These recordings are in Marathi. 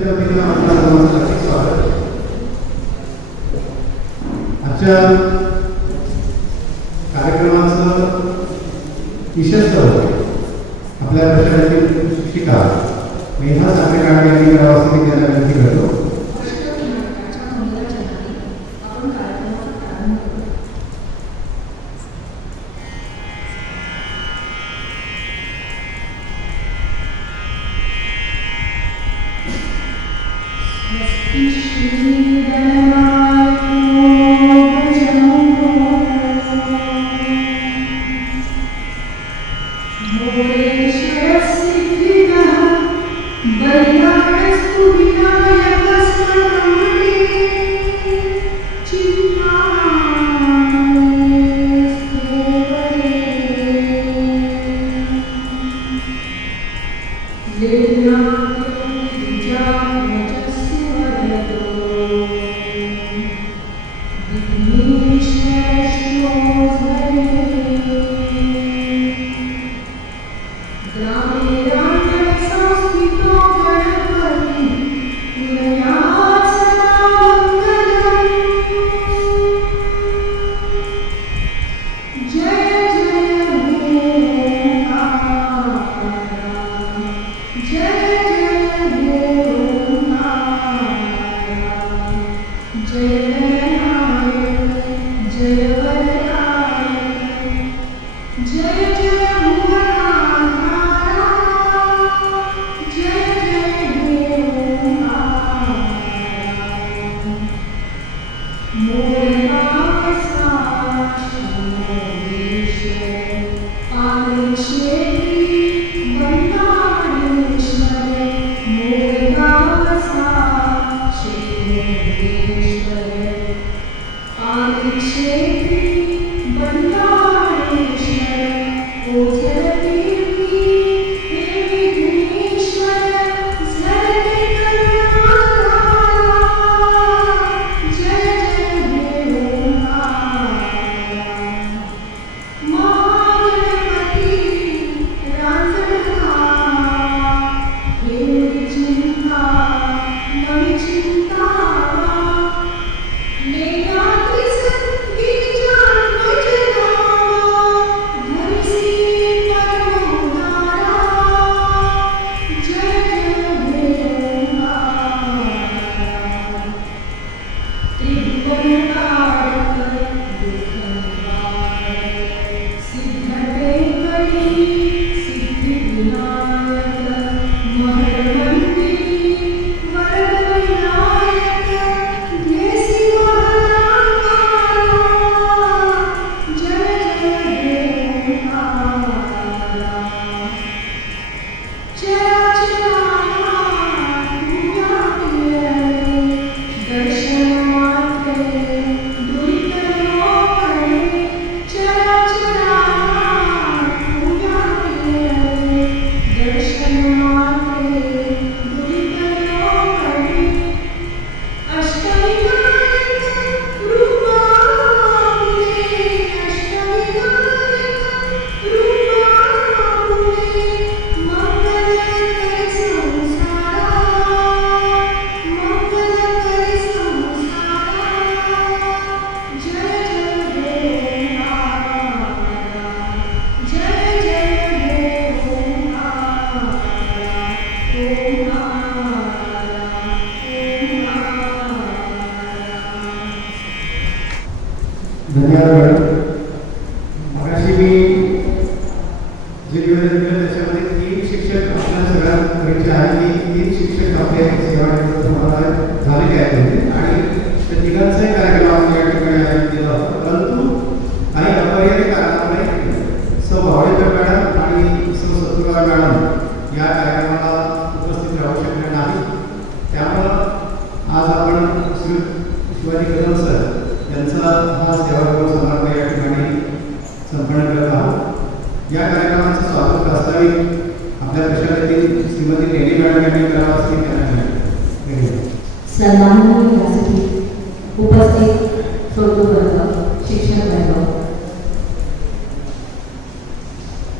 शिक्षणाच्या वतीनं आपल्या सर्वांचं स्वागत. आजच्या कार्यक्रमाचं विशेष आपल्या प्रशालेतील शिक्षिका मेधा साखरेकर यांनी करावं असं त्यांना विनंती करतो.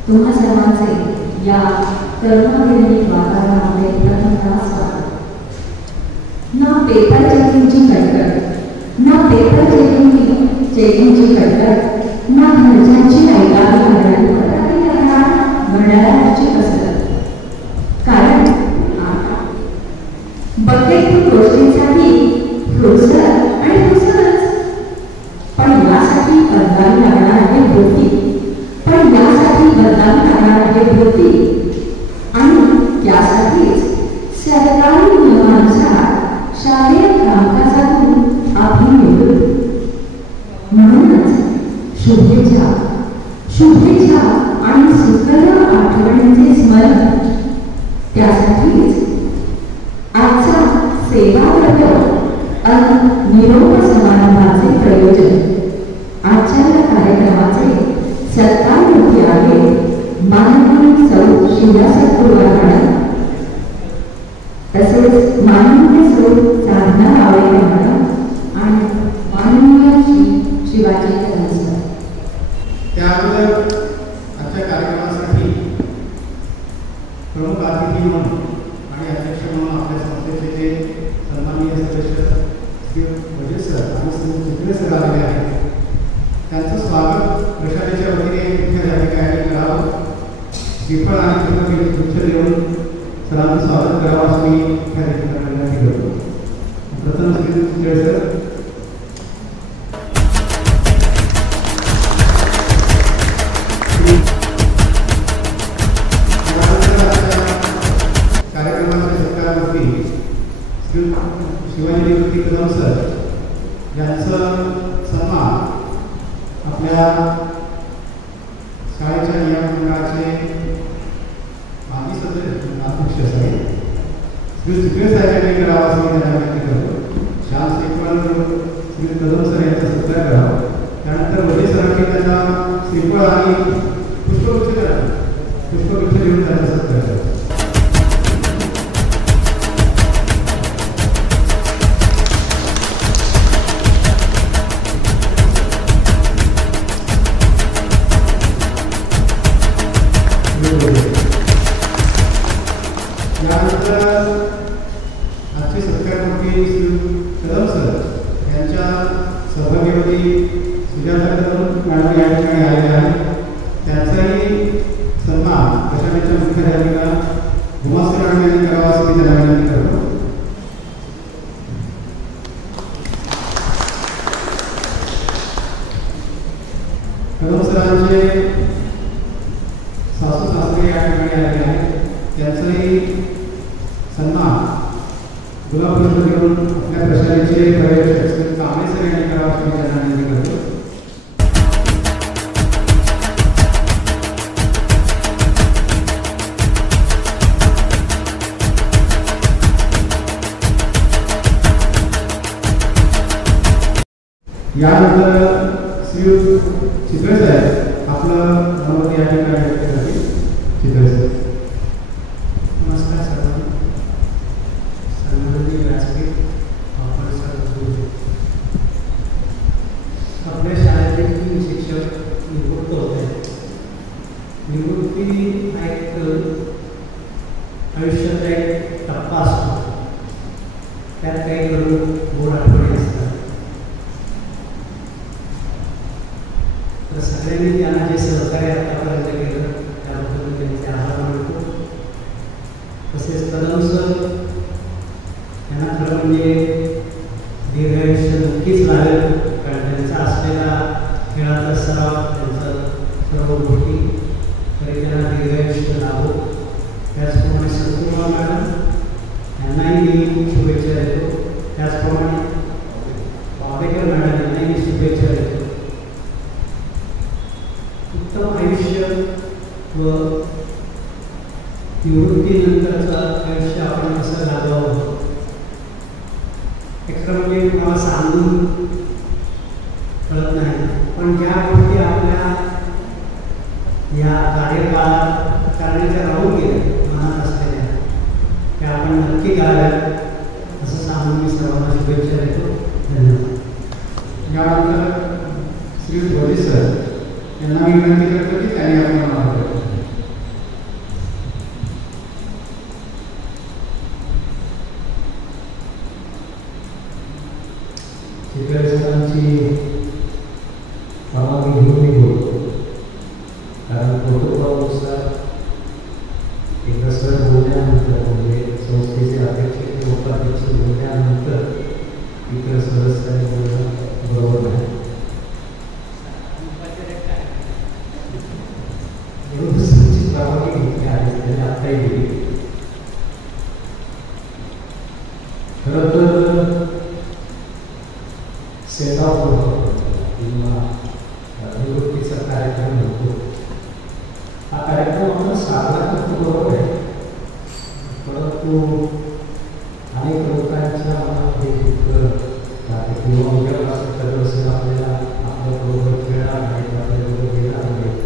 तुम्हा सर्वांचे या तरुणागिरी वातावरणामध्ये प्रथमतः स्वागत. पेपर चेकिंगची कटकट, ना पेपर चेकिंगची कटकट, ना घरच्यांची ऐकावी लागणार घड्याळाची कसरत. कारण बकेटून गोष्टींसाठी फुरसत आणि फुरसतच, पण यासाठी बदलावी लागणार आहे होती आणि त्यासाठीच सरकारी नियमानुसार शालेय कामकाजातून आम्ही निवडू. म्हणूनच शुभेच्छा आणि सुखद आठवणींचे स्मरण. त्यासाठीच आजचा सेवाव्रत आणि निरोप समारंभाचे प्रयोजन. आजच्या या कार्यक्रमाचे सत्तामूर्ती आहे माननीय सौ शिवराज मॅडम, तसेच माननीय सौ साधना रावळे मॅडम आणि माननीय शिवाजी सर. त्याबद्दल आजच्या कार्यक्रमासाठी प्रमुख अतिथी म्हणून आणि अध्यक्ष म्हणून आपल्या संस्थेचे जे सन्माननीय सदस्य श्री वजीर सर आणि श्री चित्रे सर आलेले आहेत, त्यांचं स्वागत प्रशालेच्या वतीने मुख्य अधिकाऱ्यांनी करावं. श्रीफळ आणि गुच्छ देऊन सरांचं स्वागत करावं असं मी मुख्य अधिकाऱ्यांना विनंती करतो. प्रथम श्री चित्रे सर. कार्यक्रमाच्या सत्कारावरती श्री शिवाजी कदम सर यांचं सन्मान आपल्या शाळेच्या नियामक मंडळाचे माजी सदस्य अध्यक्ष साहेब श्री चित्रे साहेब यांनी करावा असं मी त्यांना विनंती करतो. श्याम श्रीफळ श्री कदम सर यांचा सत्कार करावा. त्यानंतर वजीर सरांनी त्यांना श्रीफळ आणि पुष्पगुच्छ देऊन त्यांचा सत्कार करावा. यानंतर आजचे सत्कारमूर्ती श्री कदम सर यांच्या सहभागीमध्ये सुजाता कदम मॅडम या ठिकाणी आलेले आहेत. त्यांचाही सन्मान प्रशालेच्या मुख्याध्यापिका गुमास्कर मॅडम यांनी करावा असं मी त्यांना विनंती करतो. कदम सरांचे सासू सासरे या ठिकाणी आलेले आहेत. त्यांचाही सन्मान गुलाबपुष्प देऊन आपल्या प्रशालेचे पर्यवेक्षक श्री कांबळे सर यांनी करावा असं मी त्यांना विनंती करतो. यानंतर श्री चित्रे साहेब आपलं मनोगत या ठिकाणी व्यक्त करतील. चित्रे साहेब. नमस्कार सर्वांना. सन्माननीय व्यासपीठ आपल्या शाळेतील 3 शिक्षक निवृत्त होते. निवृत्ती हा एक आयुष्याचा एक टप्पा असतो. त्यात काही करून गोड आठवणी असतात. तर सगळ्यांनी त्यांना जे सहकार्य आतापर्यंत केलं त्याबद्दल त्यांचे आभार मानतो. तसेच कदम सर यांना खरं म्हणजे दीर्घायुष्य नक्कीच लागेल, कारण त्यांचा असलेला खेळाचा सराव, त्यांचं सर्व गोष्टी तरी त्यांना दीर्घायुष्य लाभो. त्याचप्रमाणे संतुमा मॅडम यांनाही मी शुभेच्छा देतो. त्याचप्रमाणे बाबेकर मॅडम यांनाही मी शुभेच्छा देतो. उत्तम आयुष्य व निवृत्तीनंतरचं आयुष्य आपण कसं घालवावं एक म्हणजे मला सांगून कळत नाही, पण ज्या गोष्टी आपल्या या कार्यकाळात करण्याच्या राहून गेल्या मनात असलेल्या त्या आपण नक्की कराव्यात असं सांगून मी सर्वांना शुभेच्छा देतो. धन्यवाद. यानंतर श्री वजीर सर यांना मी विनंती करतो की त्यांनी आपण मार्ग चितळे सरांची परवानगी घेऊन मी बोलतो, कारण प्रोटोकॉलनुसार एकदा सर बोलल्यानंतर म्हणजे संस्थेचे अध्यक्ष उपाध्यक्ष बोलल्यानंतर इतर सदस्यांनी बोलणं बरोबर नाही. म्हणून सरांची परवानगी घेतली आहे, त्यांनी आत्ताही दिली. खरं तर सेवा किंवा निवृत्तीचा कार्यक्रम होतो. हा कार्यक्रम आपण साजरा करतो बरोबर आहे, परंतु अनेक लोकांच्या मनामध्ये दुःख राहते किंवा उद्यापासून सदस्य आपल्याला आपल्याबरोबर खेळणार नाहीत, आपल्याबरोबर येणार नाहीत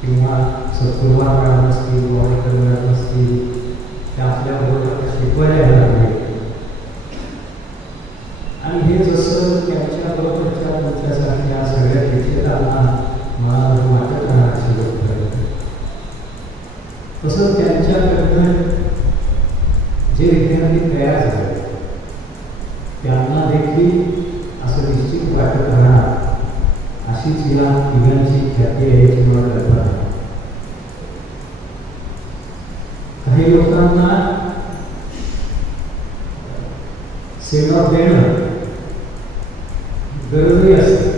किंवा सत्कुर्मा मॅडम असतील, वाडेकर मॅडम असतील, त्या आपल्याबरोबर शिकवायला येणार नाहीत. आणि हे जसं त्यांच्याबरोबरच्या तुमच्यासारख्या सगळ्या शिक्षकांना मला वाटत राहणार शेवटपर्यंत, तसं त्यांच्याकडनं जे विद्यार्थी तयार झाले त्यांना देखील असं निश्चित वाटत राहणार अशीच या तिघांची ख्याती आहे याची मला कल्पना आहे. काही लोकांना सेवा देणं गरजही असते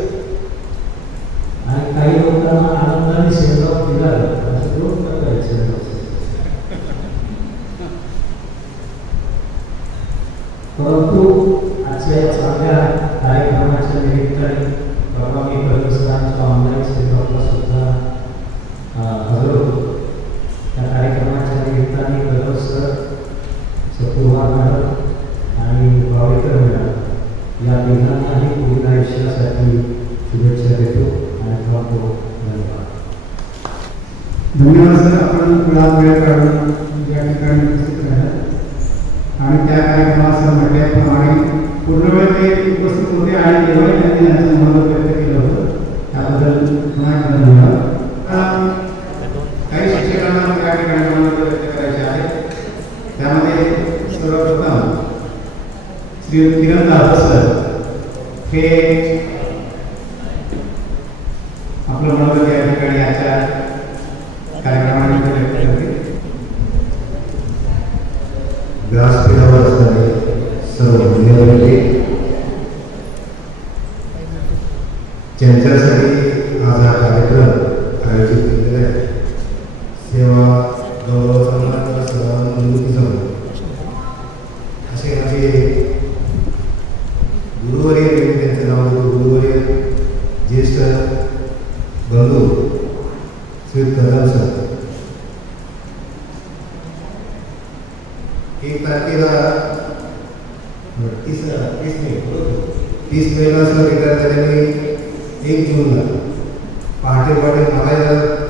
आणि काही लोकांना आनंदाने सेवा दिला असे दोन प्रकारे सेवा असते. परंतु आजच्या या चांगल्या कार्यक्रमाच्या निमित्ताने परवा मी परमेश्वरांच्या ऑनलाईन सेवाला सुद्धा हजर होतो. त्या कार्यक्रमाच्या निमित्ताने गौरव सर, सत्कुर्मा मॅडम आणि वाडेकर मॅडम या तिघांनाही पुढील आयुष्यासाठी शुभेच्छा देतो आणि थांबतो. धन्यवाद. धन्यवाद सर, आपण वेळ काढून या ठिकाणी उपस्थित राहिला आणि त्या कार्यक्रमात सर म्हटल्याप्रमाणे पूर्ण वेळ ते उपस्थित होते आणि तेव्हाही त्यांनी त्यांचं मनोगत व्यक्त केलं होतं. त्याबद्दल पुन्हा एकदा धन्यवाद. काही शिक्षकांना त्या ठिकाणी मनोगत व्यक्त करायचे आहे. त्यामध्ये सर्वप्रथम श्री किरण जाधव सर हे आपलं मनोगत या ठिकाणी आजच्या कार्यक्रमानिमित्त व्यक्त करतील. व्यासपीठावर असणारे सर्व विद्यार्थी ज्यांच्यासाठी आज हा कार्यक्रम आयोजित केलेला आहे, सेवा गौरव सन्मान सेवा निवृत्ती समाज असे माझे गुरुवर्य, त्यांचं नाव गुरुवर्य ज्येष्ठ बंधू श्री कदम सर. 1 तारखेला 30 मेला सर विद्यार्थ्यांनी 1 जूनला पहाटे मला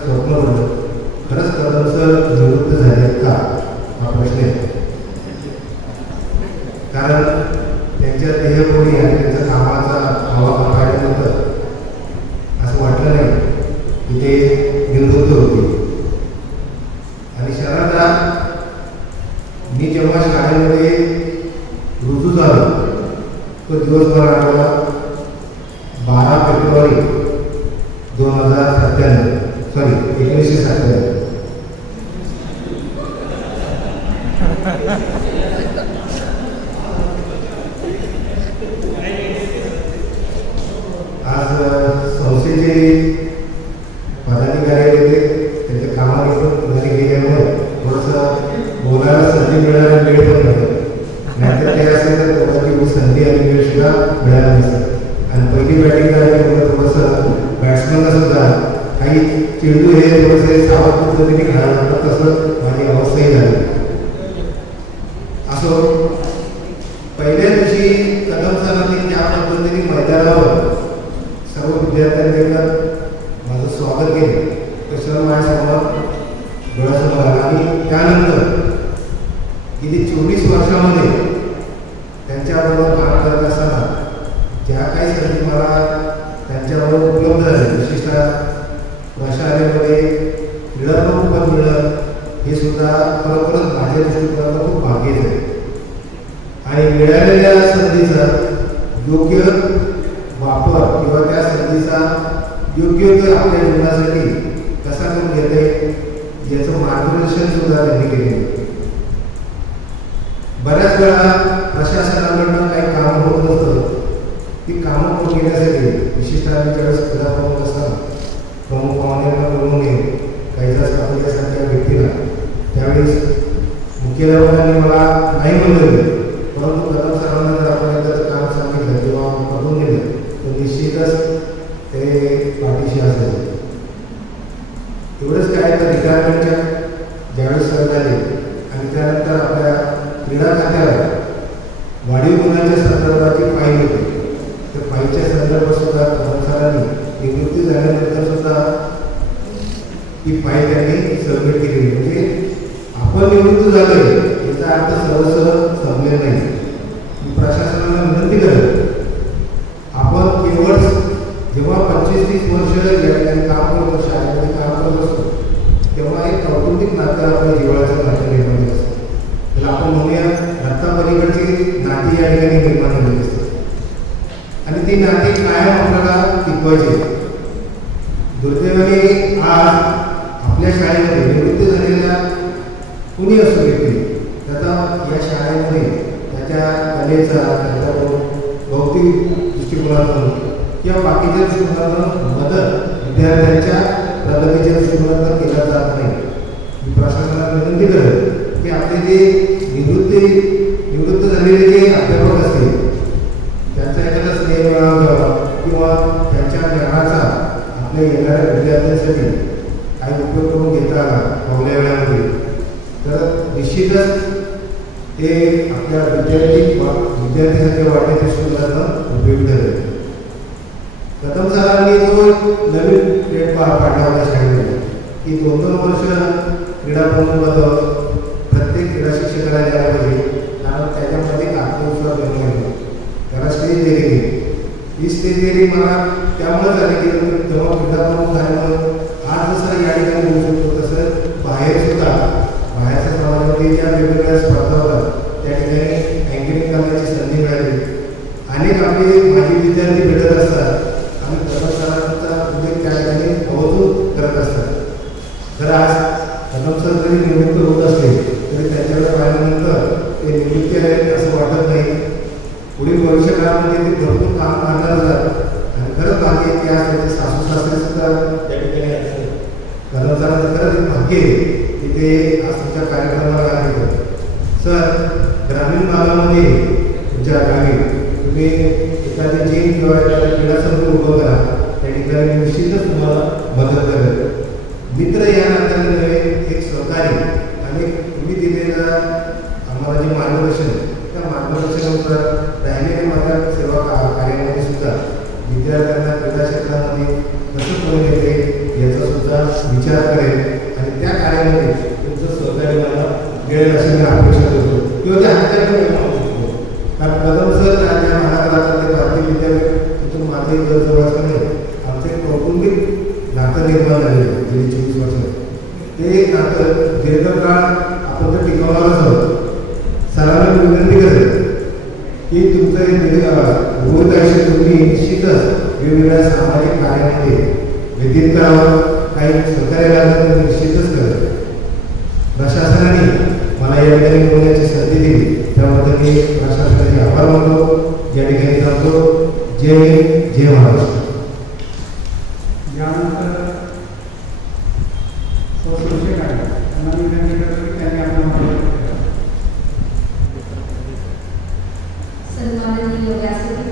स्वप्न पडलं, खरंच कदम सर निवृत्त झाले का हा प्रश्न आहे. कारण त्यांच्या देहबोली आणि त्यांच्या कामाचा हवा पाहिल्यानंतर असं वाटलं नाही की ते निवृत्त होते. आणि शरदला मी जेव्हा शाळेमध्ये रुजू झालो तो दिवसभर आठवला 12 फेब्रुवारी 1997. आज संस्थेचे पदाधिकारी होते, त्यांच्या कामानिमित्त घरी गेल्यामुळे थोडंसं बोलायला संधी मिळायला वेळ पण नाही. नाहीतर ते असेल तर कोणाची संधी आणि वेळ सुद्धा मिळाला नसतं. आणि पहिली बॅटिंग करायला थोडंसं बॅट्समनला सुद्धा काही चेंडू हे थोडेसे सावध पद्धतीने खेळायला लागतात, तसं माझी अवस्थाही झाली. असो, पहिल्या दिवशी कदम सरांनी त्या पद्धतीने मैदानावर सर्व विद्यार्थ्यांनी माझं स्वागत केलं. तर माझ्यासमोर डोळ्यासमोर आला आणि त्यानंतर गेली 24 वर्षामध्ये त्यांच्याबरोबर काम करत असताना ज्या काही संधी मला त्यांच्याबरोबर उपलब्ध झाल्या, विशेषतः प्रशालेमध्ये क्रीडाप्रमुख पद मिळणं हे सुद्धा खरोखरच माझ्या दृष्टिकोनातून खूप भाग्यच आहे. आणि मिळालेल्या संधीचा योग्य वापर किंवा त्या संधीचा योग्य ते आपल्या जीवनासाठी कसा करून घेते याचं मार्गदर्शन सुद्धा त्यांनी केले. बऱ्याच वेळा प्रशासनाकडनं काही कामं होत नसतं. ती कामं करून घेण्यासाठी विशिष्ट आम्ही ज्यावेळेस प्रमुख असतात प्रमुख पाहुण्यांना बोलवून नये काही जास्त आपल्यासारख्या व्यक्तीला त्यावेळेस मुख्याध्यापकांनी मला नाही म्हणलं, परंतु कदम सरांना जर आपण एखादं काम सांगितलं किंवा करून दिलं तर निश्चितच ते पाठीशी असेल. एवढंच काय तर रिटायरमेंटच्या ज्यावेळेस सर झाले आणि त्यानंतर आपल्या क्रीडा खात्याला वाढीव गुणांच्या संदर्भाची फाईल होती. त्या फाईलच्या संदर्भात सुद्धा कदम सरांनी निवृत्ती झाल्यानंतर सुद्धा ही फाईल त्यांनी सबमिट केली. म्हणजे आपण निवृत्त झाले याचा अर्थ सहज संपले नाही. प्रशासनाला विनंती करत आपण केवळ जेव्हा 25-30 वर्ष या ठिकाणी काम करतो, शाळेमध्ये काम करत असतो, तेव्हा एक कौटुंबिक नातं आपल्या जिव्हाळ्याचं नातं निर्माण होत असतं. त्याला आपण म्हणूया रक्तापलीकडची नाती या ठिकाणी निर्माण झालेली असतात आणि ती नाती कायम आपल्याला टिकवायची. दुर्दैवाने आज आपल्या शाळेमध्ये निवृत्त झालेल्या कुणी असू व्यक्ती त्याचा या शाळेमध्ये त्याच्या कलेचा त्याच्या भौतिक दृष्टिकोनातून किंवा बाकीच्या दृष्टिकोनातून मदत विद्यार्थ्यांच्या प्रगतीच्या दृष्टिकोनातून केला जात नाही. मी प्रशासनाला विनंती करेन की आपले जे निवृत्त झालेले जे अध्यापक असतील त्यांचा एखादा स्नेह मिळावा किंवा त्यांच्या ज्ञानाचा आपल्या येणाऱ्या विद्यार्थ्यांसाठी काही उपयोग करून घेता आला पावल्या वेळामध्ये तर निश्चितच ते आपल्या विद्यार्थ्यांच्या वाढण्याच्या दृष्टिकोनातून उपयोग ठरेल. कदम सरांनी जो नवीन प्लेट पाडला होता शाळेमध्ये की 2-2 वर्ष क्रीडा प्रमुख प्रत्येक क्रीडा शिक्षकाला द्यायला पाहिजे कारण त्याच्यामध्ये एक आत्मविश्वास निर्माण होतो. त्याला स्टेज दिली ही स्टेज दिली मला त्यामुळे झाली की जेव्हा क्रीडा प्रमुख झाल्यामुळे आज जसं या ठिकाणी होऊ शकतो तसं बाहेर सुद्धा बाहेरच्या समाजामध्ये ज्या वेगवेगळ्या स्पर्धा होतात त्या ठिकाणी अँकरिंग करण्याची संधी मिळाली. अनेक आपले माजी विद्यार्थी भेटत असतात आणि कदम सरांचा उल्लेख त्या ठिकाणी कौतुक करत असतात. तर आज कदम सर जरी निवृत्त होत असले तरी त्यांच्याकडे पाहिल्यानंतर ते निवृत्ती आहेत असं वाटत नाही. पुढील भविष्यकाळामध्ये ते भरपूर काम करणार जातात आणि खरंच भाग्य त्या त्यांचे सासू सासरे सुद्धा त्या ठिकाणी असतात. कदम सरांचं खरंच एक भाग्य आहे की ते आज तुमच्या कार्यक्रमाला आले. सर ग्रामीण भागामध्ये तुमच्या गावी तुम्ही एखादी जिम किंवा एखादा क्रीडा संघ उभं करा त्या ठिकाणी निश्चितच तुम्हाला मदत करेल. मित्र या नात्याने एक सहकारी आणि तुम्ही दिलेलं आम्हाला जे मार्गदर्शन त्या मार्गदर्शनानुसार राहिलेल्या माझ्या सेवा कार्यामध्ये सुद्धा विद्यार्थ्यांना क्रीडा क्षेत्रामध्ये कसं करून येते याचा सुद्धा विचार करेल आणि त्या कार्यामध्ये तुमचं सहकार्य मला मिळेल अशी मी अपेक्षा करतो किंवा त्या हाताने मिळणार शकतो. कारण कदम सर ज्या महाराष्ट्रात ते भारतीय विद्यापीठ तिथून माझे जवळ असल्याने आमचे कौटुंबिक नातं निर्माण झाले गेली 24 वर्ष. ते नातं दीर्घकाळ आपण जर टिकवणारच आहोत. सरांना विनंती करेल की तुमचं भूत आयुष्य तुम्ही निश्चितच वेगवेगळ्या सामाजिक कार्यामध्ये व्यतीत करावं. काही सहकार्य लागलं निश्चितच करेल. प्रशासनाने मला या ठिकाणी बोलण्याची संधी दिली त्याबद्दल मी प्रशासनाचे आभार मानतो. या ठिकाणी थांबतो. जय हिंद जय महाराष्ट्र. यानंतर शिक्षक आहे त्यांना मी विनंती करतो की त्यांनी आपल्याला सन्माननीय व्यासपीठ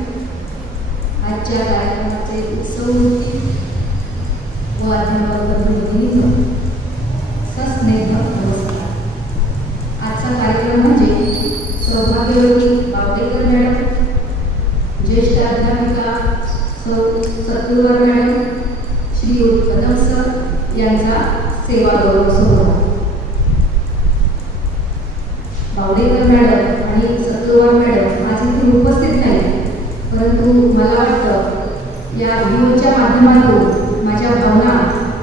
आजच्या कार्यक्रमाचे उत्सवमूर्ती व अध्यापक सस्नेह नमस्कार. आजचा कार्यक्रम म्हणजे सौभाग्यवती बावडेकर मॅडम, ज्येष्ठ अध्यापिका सौ सत्तूर मॅडम, श्री कदम सर यांचा सेवा गौरव सोहळा. बावडेकर मॅडम आणि सत्तूर मॅडम आज इथे उपस्थित नाही, परंतु मला वाटतं या व्हिडिओच्या माध्यमातून माझ्या भावना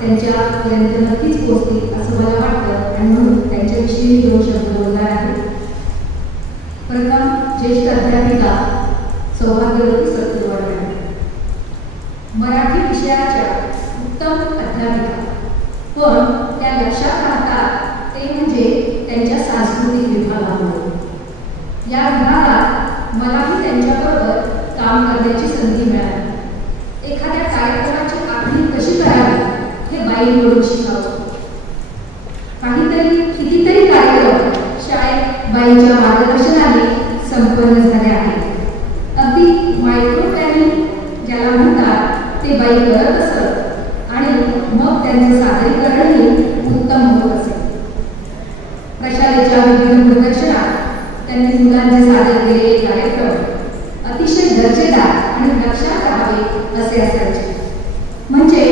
त्यांच्यापर्यंत नक्कीच पोहोचतील असं मला वाटतं आणि म्हणून त्यांच्याविषयी 2 शब्द बोलणार आहे. प्रथम ज्येष्ठ अध्यापिका सौभाग्यवती सत्तूर मॅडम. मराठी विषयाच्या उत्तम अध्यापिका, पण त्या लक्षात राहतात ते म्हणजे त्यांच्या सांस्कृतिक विभागामुळे. या विभागात मलाही त्यांच्याबरोबर काम करण्याची संधी मिळाली. एखाद्या कार्यक्रमाची आखणी कशी करावी हे बाईंकडून शिकावं. कितीतरी कार्यक्रम शाळेत बाईंच्या मार्गदर्शनाने संपन्न झाले आहेत. अगदी मायक्रो प्लॅनिंग ज्याला म्हणतात ते बाई करत असत आणि मग त्यांचं सादरीकरणही उत्तम होत असे. प्रशालेच्या विविध प्रदर्शनात त्यांनी मुलांचे सादर केलेले कार्यक्रम अतिशय दर्जेदार आणि लक्षात राहावे असे असायचे. म्हणजे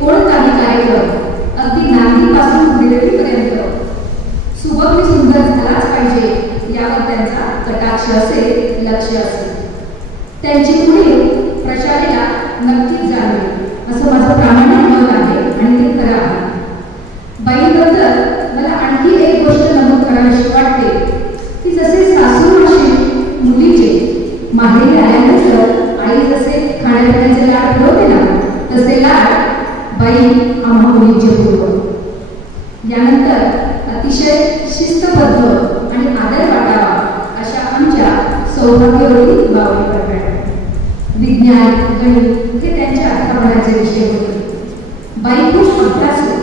कोणताही कार्यक्रम अगदी नांदीपासून विरळीपर्यंत सुबक सुंदर झालाच पाहिजे यावर त्यांचा कटाक्ष असे, लक्ष असे. त्यांची पुढील प्रशालेला नक्कीच जाणवेल असं माझं प्रामाणिक मत आहे आणि ते खरं आहे. बाईंबद्दल मला आणखी एक गोष्ट नमूद करावीशी वाटते की जसे सासूमाशी मुलीचे माहेरी आल्यानंतर आई जसे खाण्यापिण्याचे लाड ठेवते ना, तसे लाड बाई आम्हा मुलींचे पूर्व. यानंतर अतिशय शिस्तबद्ध आणि आदर वाटावा अशा आमच्या सौभाग्यवती बावळीकर मॅडम. विज्ञान, गणित हे त्यांच्या अध्यापनाचे विषय होते. बाई खूप अभ्यासू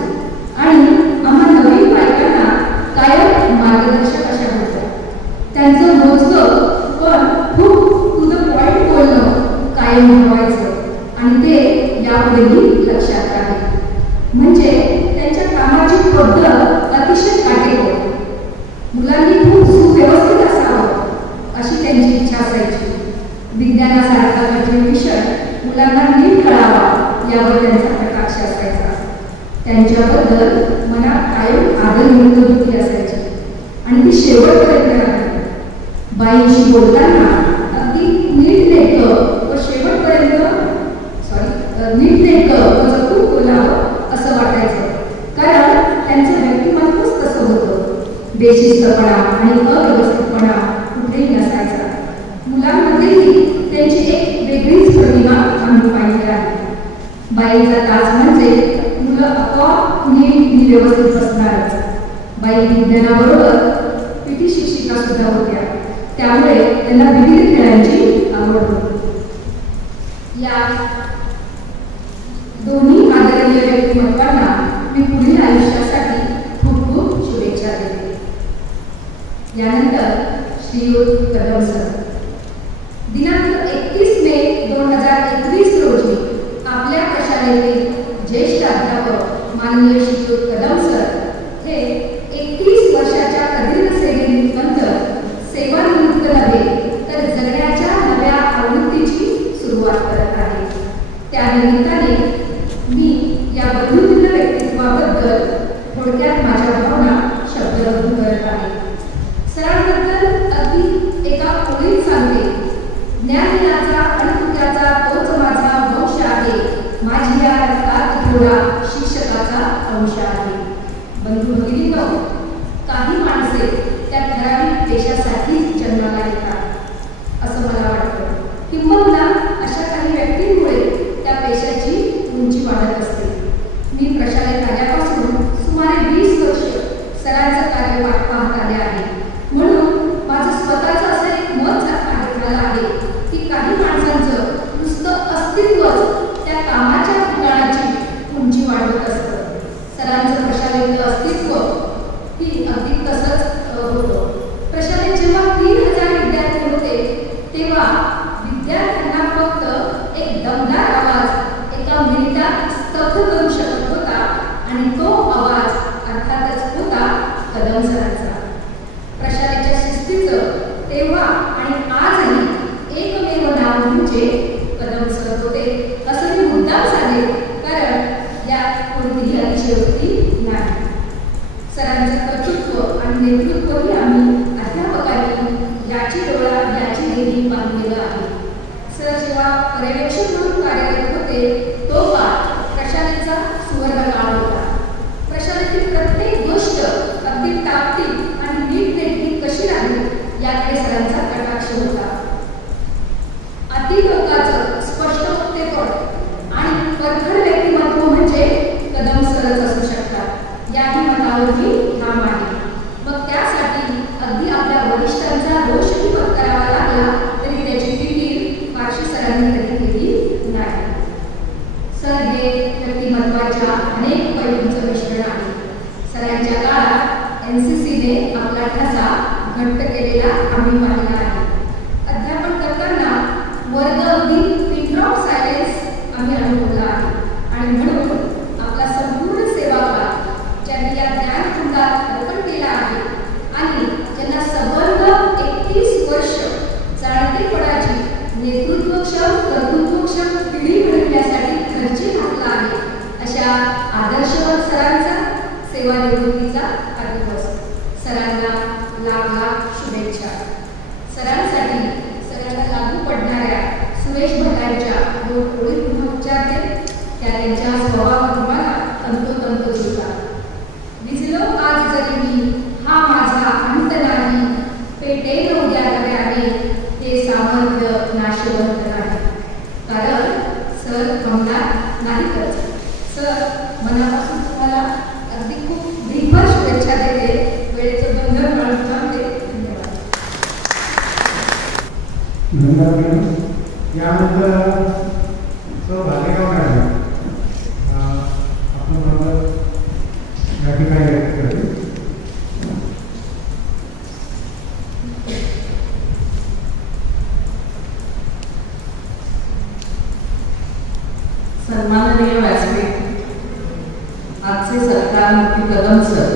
आणि आम्हा नवीन बायकांना कायम मार्गदर्शक अशा होत्या. त्यांचं मोजकं पण खूप टू द पॉइंट बोलणं कायम ठेवायचं आणि ते यापुढेही लक्षात राहील. म्हणजे त्यांच्या कामाची पद्धत अतिशय काटेकोर. मुलांनी खूप सुव्यवस्थित असावं अशी त्यांची इच्छा असायची. विज्ञानासारखा कठीण विषय मुलांना नीट कळावा यावर त्यांचा कटाक्ष असायचा. त्यांच्याबद्दल मनात कायम आदर निर्मिती असायची आणि ती शेवटपर्यंत राहिली. बाईंशी बोलताना अगदी नीटनेटकं व नीटनेटकं जपून बोलावं असं वाटायचं, कारण त्यांचं व्यक्तिमत्वच तसं होतं. बेशिस्तपणा आणि अव्यवस्थितपणा कुठेही नसायचा. मुलांमध्येही त्यांची एक वेगळीच प्रतिमा आम्ही पाहिली आहे. बाईंचा ताज म्हणजे मुलं आपोआप नीट व्यवस्थित बसणारच. बाई विज्ञानाबरोबर पीटी शिक्षिका सुद्धा होत्या, त्यामुळे त्यांना विविध खेळांची आवड होती. या दोन्ही आदरणीय व्यक्तिमत्वांना मी पुढील आयुष्यासाठी खूप खूप शुभेच्छा देते. यानंतर श्रीयुत कदम सर. दिनांक 31 मे 2021 रोजी आपल्या प्रशालेतील ज्येष्ठ अध्यापक माननीय श्रीयुत कदम सर हे 31 वर्षाच्या प्रदीर्घ सेवेनंतर सेवानिवृत्त नव्हे तर जगण्याच्या नव्या आवृत्तीची सुरुवात करत आहे. त्यानिमित्ताने मी या बंधुत्व व्यक्तित्वाबद्दल थोडक्यात माझ्या भावना शब्दबद्ध करत आहे. सरांबद्दल अगदी एका ओळीत सांगते. ज्ञानदिनाचा अणकुट्याचा तोच माझा वंश आहे, माझी या रक्तात थोडा शिक्षकाचा अंश आहे. बंधू भगिनींनो, काही माणसे त्या ठराविक पेशासाठीच जन्माला येतात असं मला वाटतं. किंबहुना अशा काही व्यक्तींमुळे त्या पेशाची उंची वाढत असते. मी प्रशालेत आल्यापासून सुमारे 20 वर्ष सरांचं कार्य पाहत आले आहे. म्हणून माझं स्वतःचं असं एक मत झालं आहे की काही माणसांचं नुसतं अस्तित्वच त्या कामाच्या ठिकाणाची उंची वाढवत असतं. सरांचं प्रशालेतलं अस्तित्व ही अगदी तसंच होतं. प्रशालेत जेव्हा 3000 विद्यार्थी होते तेव्हा विद्यार्थ्यांना फक्त एक दमदार आवाज एका मिनिटात स्तब्ध करू शकत होता आणि तो आवाज अर्थातच होता कदम सरांचा. प्रशालेच्या शिस्तीचं तेव्हा आणि आजही एकमेव नाव म्हणजे कदम सर होते असं मी मुद्दाम सांगेन, कारण यात कोणतीही अतिशयोक्ती नाही. सरांचं कर्तृत्व आणि नेतृत्वही आम्ही अध्यापकांनी याची देणी पाहिलेलं आहे. सर जेव्हा पर्यवेक्षक म्हणून कार्यरत होते तो काळ प्रशालेचा सुवर्णकाळ होता. प्रशालेतील प्रत्येक गोष्ट अगदी टापटीप आणि नीटनेटकी कशी राहील याकडे सरांचा कटाक्ष होता. अगदी टोकाचं स्पष्ट वक्तेपण आणि परखड व्यक्तिमत्व म्हणजे कदम सरच असू शकतात याही मतावर मी ठाम आहे. मग त्यासाठी अगदी आपल्या वरिष्ठांचा दोषही पत्करावा लागला तरी त्याची फिकीर फारशी सरांनी कधी केली नाही. सर हे व्यक्तिमत्वाच्या अनेक पैलूंचं मिश्रण आहे. सरांच्या काळात NCCने आपला ठसा घट्ट केलेला आम्ही पाहिला आहे. अध्यापन करताना वर्ग अगदी पिन ऑफ सायलेन्स आम्ही अनुभवला आहे आणि म्हणून आपला संपूर्ण सेवाकाळ ज्यांनी या ज्ञानखंडात अर्पण केला आहे आणि ज्यांना सबंध 31 वर्ष जाणतेपणाची नेतृत्वक्षम कर्तृत्वक्षम पिढी घडविण्यासाठी खर्ची घातला आहे अशा आदर्शवत सरांचा सेवानिवृत्तीचा हा दिवस. सरांना लाख लाख शुभेच्छा. सरांसाठी सरांना लागू पडणाऱ्या सुरेश भटांच्या 2 ओळी पुन्हा उच्चारते त्या त्यांच्या स्वभावाला तंतोतंत जुळतात. विझलो आज जरी मी हा माझा अंत नाही, पेटेल उद्या नव्याने हे सामर्थ्य नाशवंत नाही. कारण सर थांबणार नाहीतच. सर मनापासून तुम्हाला अगदी खूप दिलभर शुभेच्छा देते. वेळेचं बंधन म्हणून थांबते. धन्यवाद. यानंतर भालेगाव मॅडम आपण बरोबर या ठिकाणी व्यक्त करते. सन्माननीय व्यासपीठ, आजचे सरकारमंत्री कदम सर,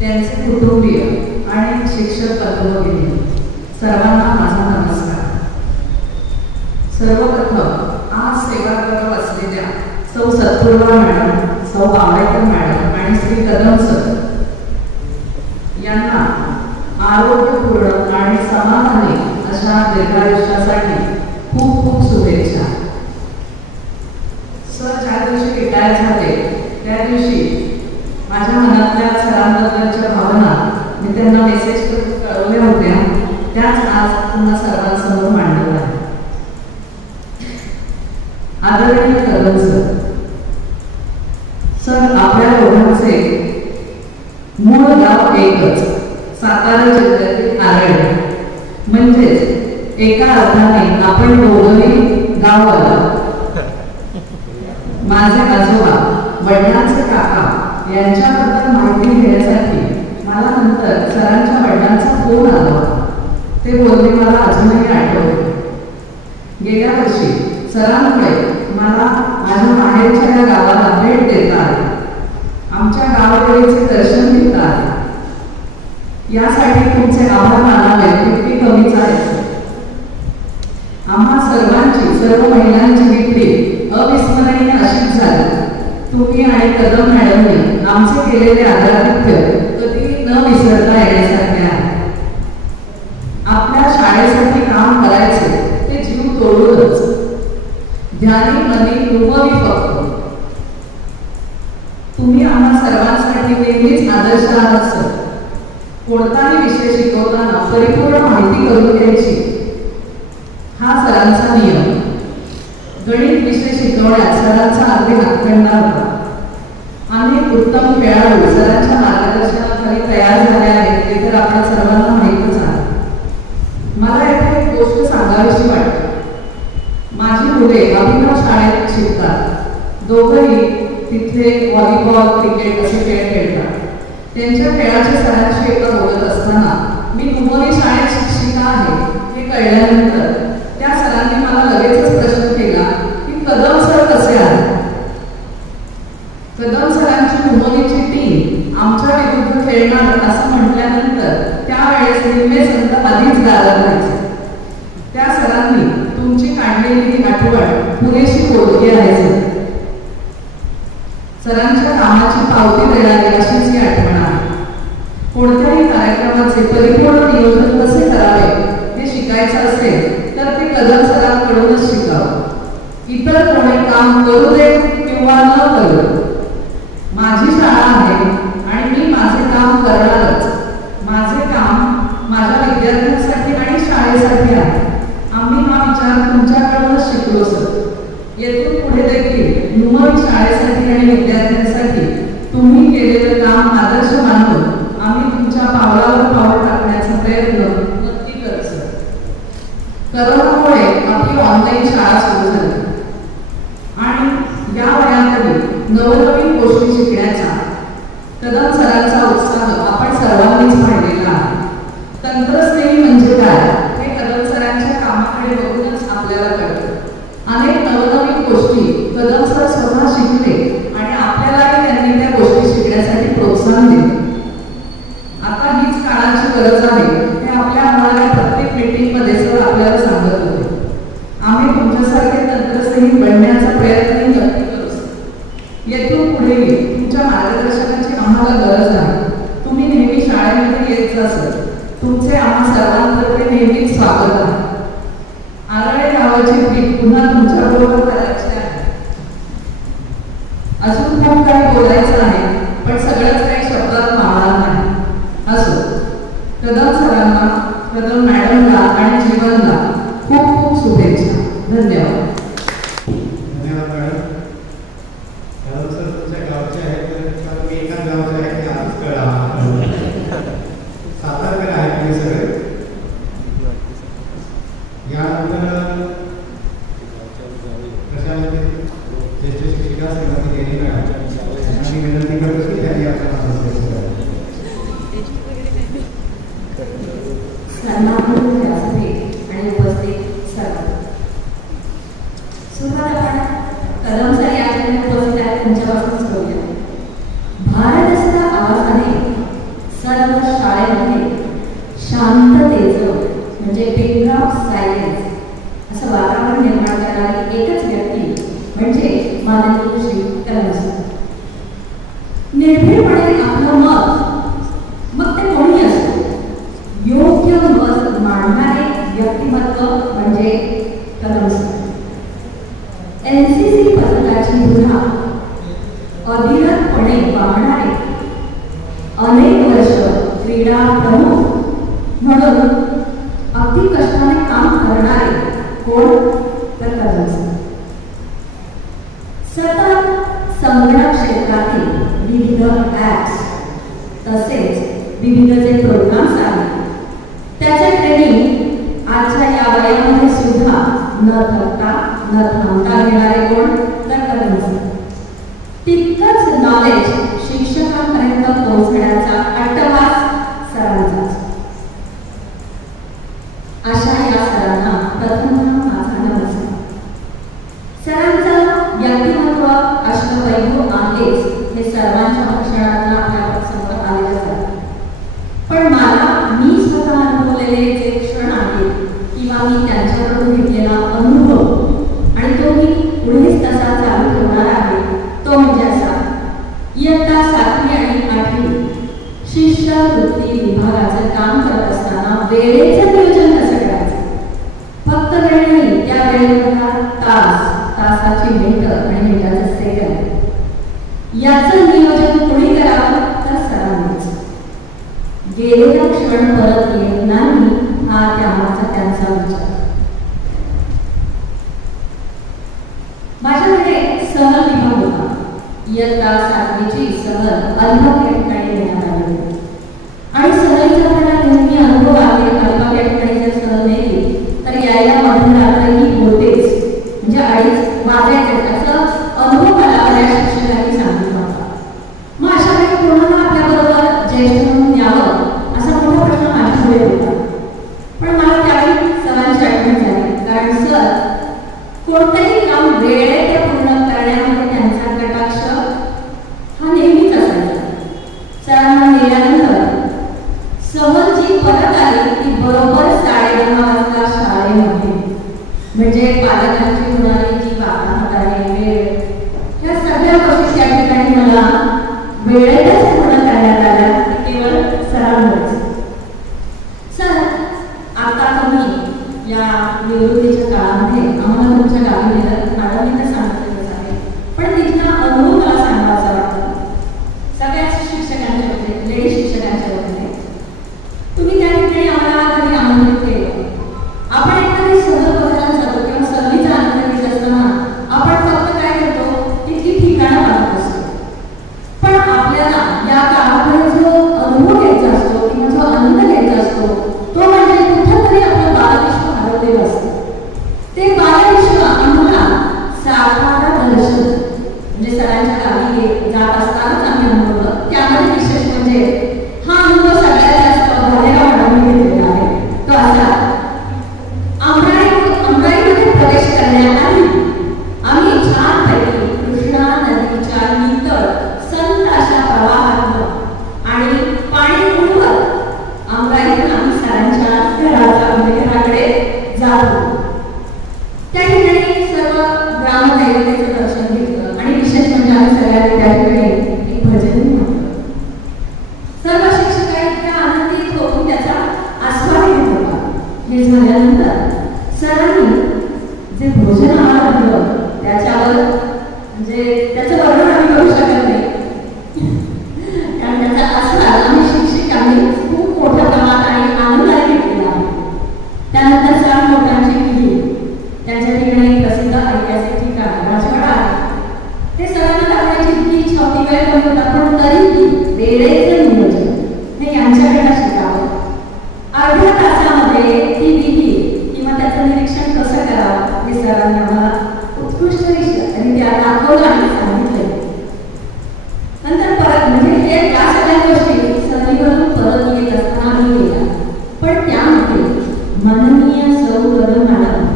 त्यांचे कुटुंबीय आणि शिक्षक बंधू सर्वांना माझा नमस्कार. सर्वप्रथम आज सेवा करत असलेल्या सौ सत्पूर्वा मॅडम, सौ आंबेडकर मॅडम आणि श्री कदम सर यांना आरोग्यपूर्ण आणि समाधानी अशा दीर्घायुष्यासाठी खूप खूप शुभेच्छा. सर ज्या दिवशी रिटायर झाले त्या दिवशी माझ्या मनातल्या सरांबद्दलच्या भावना मी त्यांना मेसेज करून कळवल्या होत्या, त्याच आज पुन्हा सर्वांसमोर मांडल्या आहेत. आदरणीय कदम सर, सर आपल्या दोघांचे मूळ गाव एकच, सातारा जिल्ह्यातील नारळ, म्हणजेच एका अर्थाने आपण दोघंही गाववाला. माझे आजोबा, वडिलांचे काका यांच्याबद्दल माहिती घेण्यासाठी मला नंतर सरांच्या वडिलांचा फोन आला. ते बोलणे मला अजूनही आठवते. गेल्या वर्षी सरांमुळे मला माझ्या माहेरच्या या गावाला भेट देता आली. आमच्या गावदेवीचे दर्शन घेता आले. यासाठी तुमचे आभार मानावे तितके कमीच आहे. आम्हा सर्वांची, सर्व महिलांची भेट अविस्मरणीय अशीच झाली. तुम्ही आणि कदम मॅडमनी आमचे केलेले आदरातिथ्य कधी न विसरता येण्यासारखे आहे. आपल्या शाळेसाठी काम करायचे ते जीव तोडूनच, ध्यानी मनी उमवी फक्त. तुम्ही आम्हा सर्वांसाठी नेहमीच आदर्श आहात सर. कोणताही विषय शिकवताना परिपूर्ण माहिती करून घ्यायची हा सरांचा नियम. गणित विषय शिकवण्यात सरांचा अगदी हातखंडा होता. अनेक उत्तम खेळाडू सरांच्या मार्गदर्शनाखाली तयार झाले आहेत हे तर आपल्या सर्वांना माहीतच आहे. मला येथे एक गोष्ट सांगावीशी वाटते. माझी मुले अभिनव शाळेत शिकतात. दोघंही तिथे व्हॉलीबॉल, क्रिकेट असे खेळ खेळतात. त्यांच्या खेळाच्या सरांशी एका बोलत असताना मी कुमारी शाळेत शिक्षिका आहे हे कळल्यानंतर त्या सरांनी मला लगेचच प्रश्न केला की कदम सर कसे आहेत. कदम सरांची कुमारीची टीम आमच्या विरुद्ध खेळणार असं म्हटल्यानंतर त्यावेळेस निम्मे संत आधीच गाळत राहायचे. त्या सरांनी तुमची काढलेली आठवण पुरेशी बोलकी आहे सर. सरांच्या कामाची पावती देणारी अशीच ही आठवण आहे. कोणत्याही कार्यक्रमाचे परिपूर्ण नियोजन कसे करावे हे शिकायचं असेल तर ते कदम सरांकडूनच शिकावं. इतर कोणी काम करू दे किंवा न करू, माझी शाळा आहे आणि मी माझे काम करणारच. माझे काम माझ्या विद्यार्थ्यांसाठी आणि शाळेसाठी आहे. आम्ही हा विचार तुमच्याकडूनच शिकलो सर. येथून पुढे देखील नुमवी शाळेसाठी आणि विद्यार्थ्यांसाठी तुम्ही केलेलं काम आदर्श मानून आम्ही तुमच्या पावलावर पाऊल टाकण्याचा प्रयत्न नक्की करत सर. करोनामुळे आपली ऑनलाईन शाळा सुरू झाली आणि या वयातही नवनवीन गोष्टी शिकण्याचा कदम सरांचा उत्साह आपण सर्वांनीच पाहिलेला आहे. तंत्रस्नेही म्हणजे काय हे कदम सरांच्या कामाकडे बघूनच आपल्याला कळतं. अनेक नवनवीन गोष्टी कदम सर स्वतः शिकले आणि आपल्यालाही त्यांनी त्या गोष्टी शिकण्यासाठी प्रोत्साहन दिले. आता हीच काळाची गरज आहे हे आपल्या होणाऱ्या प्रत्येक मीटिंगमध्ये सर आपल्याला सांगत होते. आम्ही तुमच्यासारखे तंत्रस्नेही बनण्याचा प्रयत्नही नक्की करू. येथून पुढेही तुमच्या मार्गदर्शनाची आम्हाला गरज आहे. तुम्ही नेहमी शाळेमध्ये येत जा सर. तुमचे आम्हा सर्वांतर्फे नेहमीच स्वागत आहे. आरळे गावाची भेट पुन्हा तुमच्याबरोबर करायची आहे. अजून खूप काही बोलायचं आहे पण सगळंच काही शब्दात मावणार नाही. असो, कदम सरांना, कदम मॅडमला आणि जीवनला खूप खूप शुभेच्छा. धन्यवाद. धन्यवाद मॅडम. कदम सर तुमच्या गावचे आहेत तर मी एकाच गावचे आहे की आजच कळला. सातारकर आहे तुम्ही सगळे. यानंतर कशामध्ये ज्येष्ठ शिक्षिका श्रीमती देवी मॅडम आणि विनंती करतो की त्यांनी आपल्याला सन्माननीय व्यासपीठ आणि उपस्थित सर्व. सुरुवात आपण कदम सर या ठिकाणी उपस्थित आहेत त्यांच्यापासून करूया. भारदस्त आवाजाने सर्व शाळेमध्ये शांततेचं म्हणजे पिन ऑफ सायलेन्स असं वातावरण निर्माण करणारी एकच व्यक्ती म्हणजे माननीय श्री कदम सर. निर्भीडपणे आपलं मग ते कोणी असो योग्य मत मांडणारे व्यक्तिमत्व म्हणजे कदम सर. NCC पथकाची धुरा अविरतपणे वाहणारे, अनेक वर्ष क्रीडा प्रमुख म्हणून अगदी कष्टाने काम करणारे कोण तर कदम सर. सतत संगणक क्षेत्रातील विविध ॲप्स तसेच विविध जे प्रोग्राम्स आहेत त्याचे ट्रेनिंग आजच्या या वयामध्ये सुद्धा न थकता न थांबता घेणारे कोण तर कदम सर. तितकंच नॉलेज शिक्षकांपर्यंत पोहोचण्याचा अट्टहास सरांचाच. अशा या सरांना प्रथमतः माझा नमस्कार. सरांचं व्यक्तिमत्व अष्टवैभव आहेच हे सर्वांच्या भाषणातून आपल्या समोर आलेलं आहे. पण मला मी स्वतः अनुभवलेले जे क्षण आहेत किंवा मी त्यांच्याकडून घेतलेला अनुभव आणि तो मी पुढेच तसा चालू ठेवणार आहे तो म्हणजे असा. इयत्ता 7वी आणि 8वी शिष्यवृत्ती विभागाचं काम करत असताना वेळेचं नियोजन कसं करायचं. फक्त वेळ नाही, त्या वेळेला तासाची मिनिटं आणि मिनिटाचं सेकंद याचं नियोजन कोणी करावं तर सरांनीच. गेलेला क्षण परत येत नाही हा त्यामागचा त्यांचा विचार. माझ्याकडे सहल विभाग होता. इयत्ता 7वीची सहल अलिबाग या ठिकाणी घेण्यात आली होती आणि सहलीचा मला नेहमी अनुभव आहे. अलिबाग या ठिकाणी जर सहल नेली तर यायला मध्यरात्री होतेच म्हणजे 2:30 वाजायचे असं अनुभव मला बऱ्याच शिक्षकांनी सांगितलं होता. मग अशा वेळी कोणाला आपल्याबरोबर ज्येष्ठ म्हणून यावं असा मोठा प्रश्न माझ्यापुढे होता. पण मला त्यावेळी सरांची आठवण झाली कारण सर कोणतंही काम वेळेत पूर्ण करण्यामध्ये त्यांचा कटाक्ष हा नेहमीच असायचा. सरांना नेल्यानंतर सहल जी परत आली ती बरोबर 10:30 वाजता शाळेमध्ये. म्हणजे पालकांची होणारी जी वाताहत आहे वेळ या सगळ्या गोष्टी त्या ठिकाणी मला वेळेतच पूर्ण करण्यात आल्या केवळ सरांमुळेच. सर आता तुम्ही या निवृत्तीच्या काळामध्ये आम्हाला तुमच्या गावी नेलं. मॅडमनी तर सांगितलंच आहे पण तिथला अनुभव मला सांगावा असं वाटतं. सगळ्याच शिक्षकांच्या वतीने लेडी शिक्षकांच्या वतीने तुम्ही त्या ठिकाणी आम्हाला घरी आमंत्रित केलं. आपण एखादी सहल बघायला जातो बालविश्व आम्हाला साकारं दर्शन म्हणजे सरांच्या गावी जात असतानाच आम्ही अनुभवलं. त्यामध्ये विशेष म्हणजे हा अनुभव सगळ्यात जास्त भालेराव मॅडमने घेतलेला आहे. तो असा, अमराईमध्ये प्रवेश करण्याआधी आम्ही छानपैकी कृष्णा नदीच्या नितळ संत अशा प्रवाहातून आणि पाणी उडवत अमराईतून आम्ही सरांच्या घराकडे जातो. त्या ठिकाणी सर्व ग्रामदैवतेचं दर्शन घेतलं आणि विशेष म्हणजे आम्ही सगळ्यांनी त्या ठिकाणी एक भजन म्हटलं. सर्व शिक्षक इतक्या आनंदित होऊन त्याचा आस्वाद घेत होता. हे झाल्यानंतर सरांनी जे भोजन आम्हाला दिलं त्याच्यावर म्हणजे त्याचं वर्णन आम्ही करू शकत नाही, कारण त्याचा आस्वाद आम्ही शिक्षकांनी खूप मोठ्या प्रमाणात आणि आनंदाने घेतलेला आहे. त्यानंतर सर मोठ्यांची पिढी त्यांच्या ठिकाणी प्रसिद्ध ऐतिहासिक ठिकाण राजवाडा आहे. ते सरांना दाखवायची इतकी इच्छा होती, वेळ कमी होता, पण तरीही वेळेचं नियोजन हे यांच्याकडे शिकावं. अर्ध्या तासामध्ये ती विधी किंवा त्याचं निरीक्षण कसं करावं हे सरांनी आम्हाला उत्कृष्टरित्या दाखवलं आणि सांगितलं. नंतर परत म्हणजे हे या सगळ्या गोष्टी सहलीवरून परत येत असताना आम्ही केल्या. पण त्यामध्ये माननीय सौ मॅडम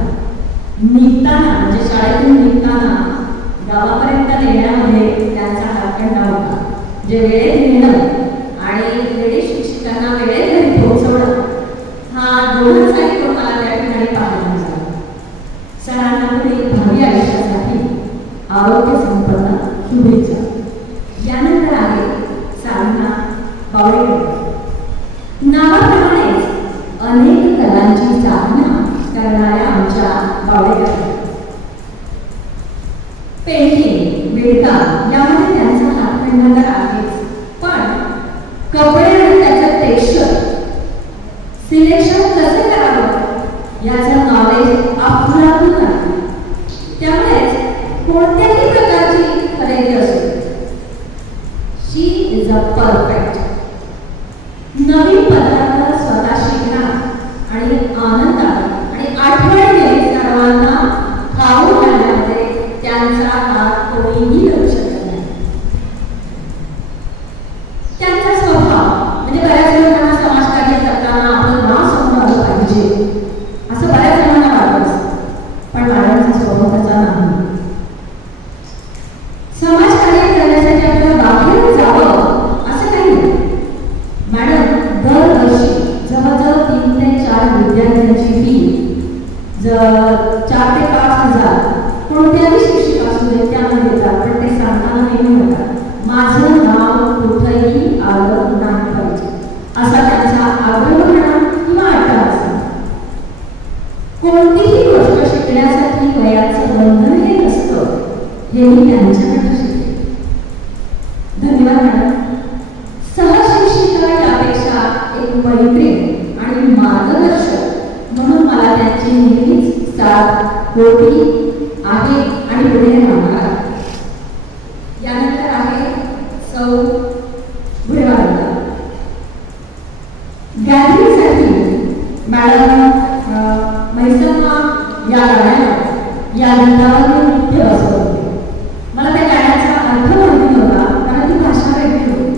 निघताना म्हणजे शाळेतून निघताना गावापर्यंत नेण्यामध्ये त्यांचा हातखंडा होता. जे वेळेत नेणं आणि लेडीज शिक्षकांना वेळेत घरी पोहोचवणं हा दोघांचाही गुण मला त्या ठिकाणी पाहायला मिळाला. सरांना पुढील भावी आयुष्यासाठी आरोग्य संपन्न शुभेच्छा. यानंतर आहे साधना बावडेकर. नावाप्रमाणेच अनेक कलांची साधना करणाऱ्या आमच्या बावडेकर. पेंटिंग, विणकाम यामध्ये त्यांचा हातखंडा तर आहेच, पण कपडे आणि त्याचं टेक्स्चर सिलेक्शन कसं करावं याचं नॉलेज अफलातून आहे. त्यामुळेच कोणत्याही प्रकारची खरेदी असो, शी इज अ परफेक्ट. नवीन पदार्थ स्वतः शिकणार आणि आनंदाने आणि आठवणीने सर्वांना खाऊ घालण्यामध्ये त्यांचा हात कोणीही लावू शकत नाही. त्यांचा स्वभाव म्हणजे बऱ्याच लोकांना समाजकार्य करताना आपलं नाव समजावलं पाहिजे असं बऱ्याच जणांना वाटत असतं, पण मॅडमचा स्वभाव तसा नाही. समाजकार्य करण्यासाठी आपल्याला बाहेर जावं असं काही नाही. मॅडम दरवर्षी जवळजवळ 3 ते 4 विद्यार्थ्यांची फी 4 ते 5,000 कोणत्याही शिक्षक असू दे त्यामध्ये देतात. पण ते सांगताना नेहमी म्हणतात, माझं नाव कुठंही आलं नाही पाहिजे असा त्यांचा आग्रह म्हणा किंवा अट्टा असा. कोणतीही गोष्ट शिकण्यासाठी वयाचं बंधन हे नसतं हे मी त्यांच्याकडे शिकले. धन्यवाद मॅडम. सहशिक्षिका यापेक्षा एक मैत्रीण आणि मार्गदर्शक म्हणून मला त्यांची नेहमीच साथ होती आहे आणि पुढे राहणार. यानंतर आहे सौ भुडेवाडकर. गॅलरीसाठी मॅडम मैसमा या गाण्यात या गीतावर नृत्य असत होते. मला त्या गाण्याचा अर्थ माहिती नव्हता, कारण ती भाषा वेगळी होती.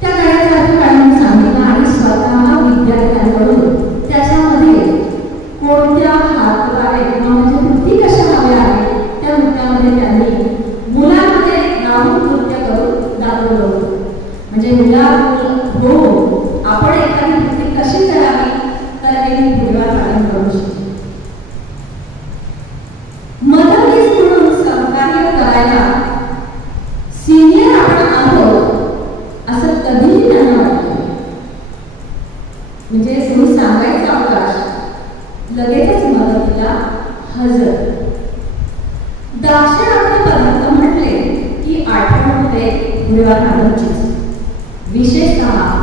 त्या गाण्याचा अर्थ काढून सांगितला आणि स्वतः विद्यार्थ्यांकडून त्याच्यामध्ये कोणत्या हातवारे किंवा म्हणजे कृती कशा हव्या आहेत त्या नृत्यामध्ये त्यांनी मुलांमध्ये राहून नृत्य करून दाखवलं होतं. म्हणजे मुला आपण एखादी कृती कशी करावी तर हे मी पूर्वापासून करू शकतो. मदतनीस म्हणून सहकार्य करायला सिनियर आपण आहोत असं कधीही त्यांना वाटलं. म्हणजे तुम्ही सांगायचा अवकाश लगेचच मदतीला हजर. दाक्षिणात्य पदार्थ म्हटले की आठवण होते भुडेवाड मॅडमचीच. विशेषतः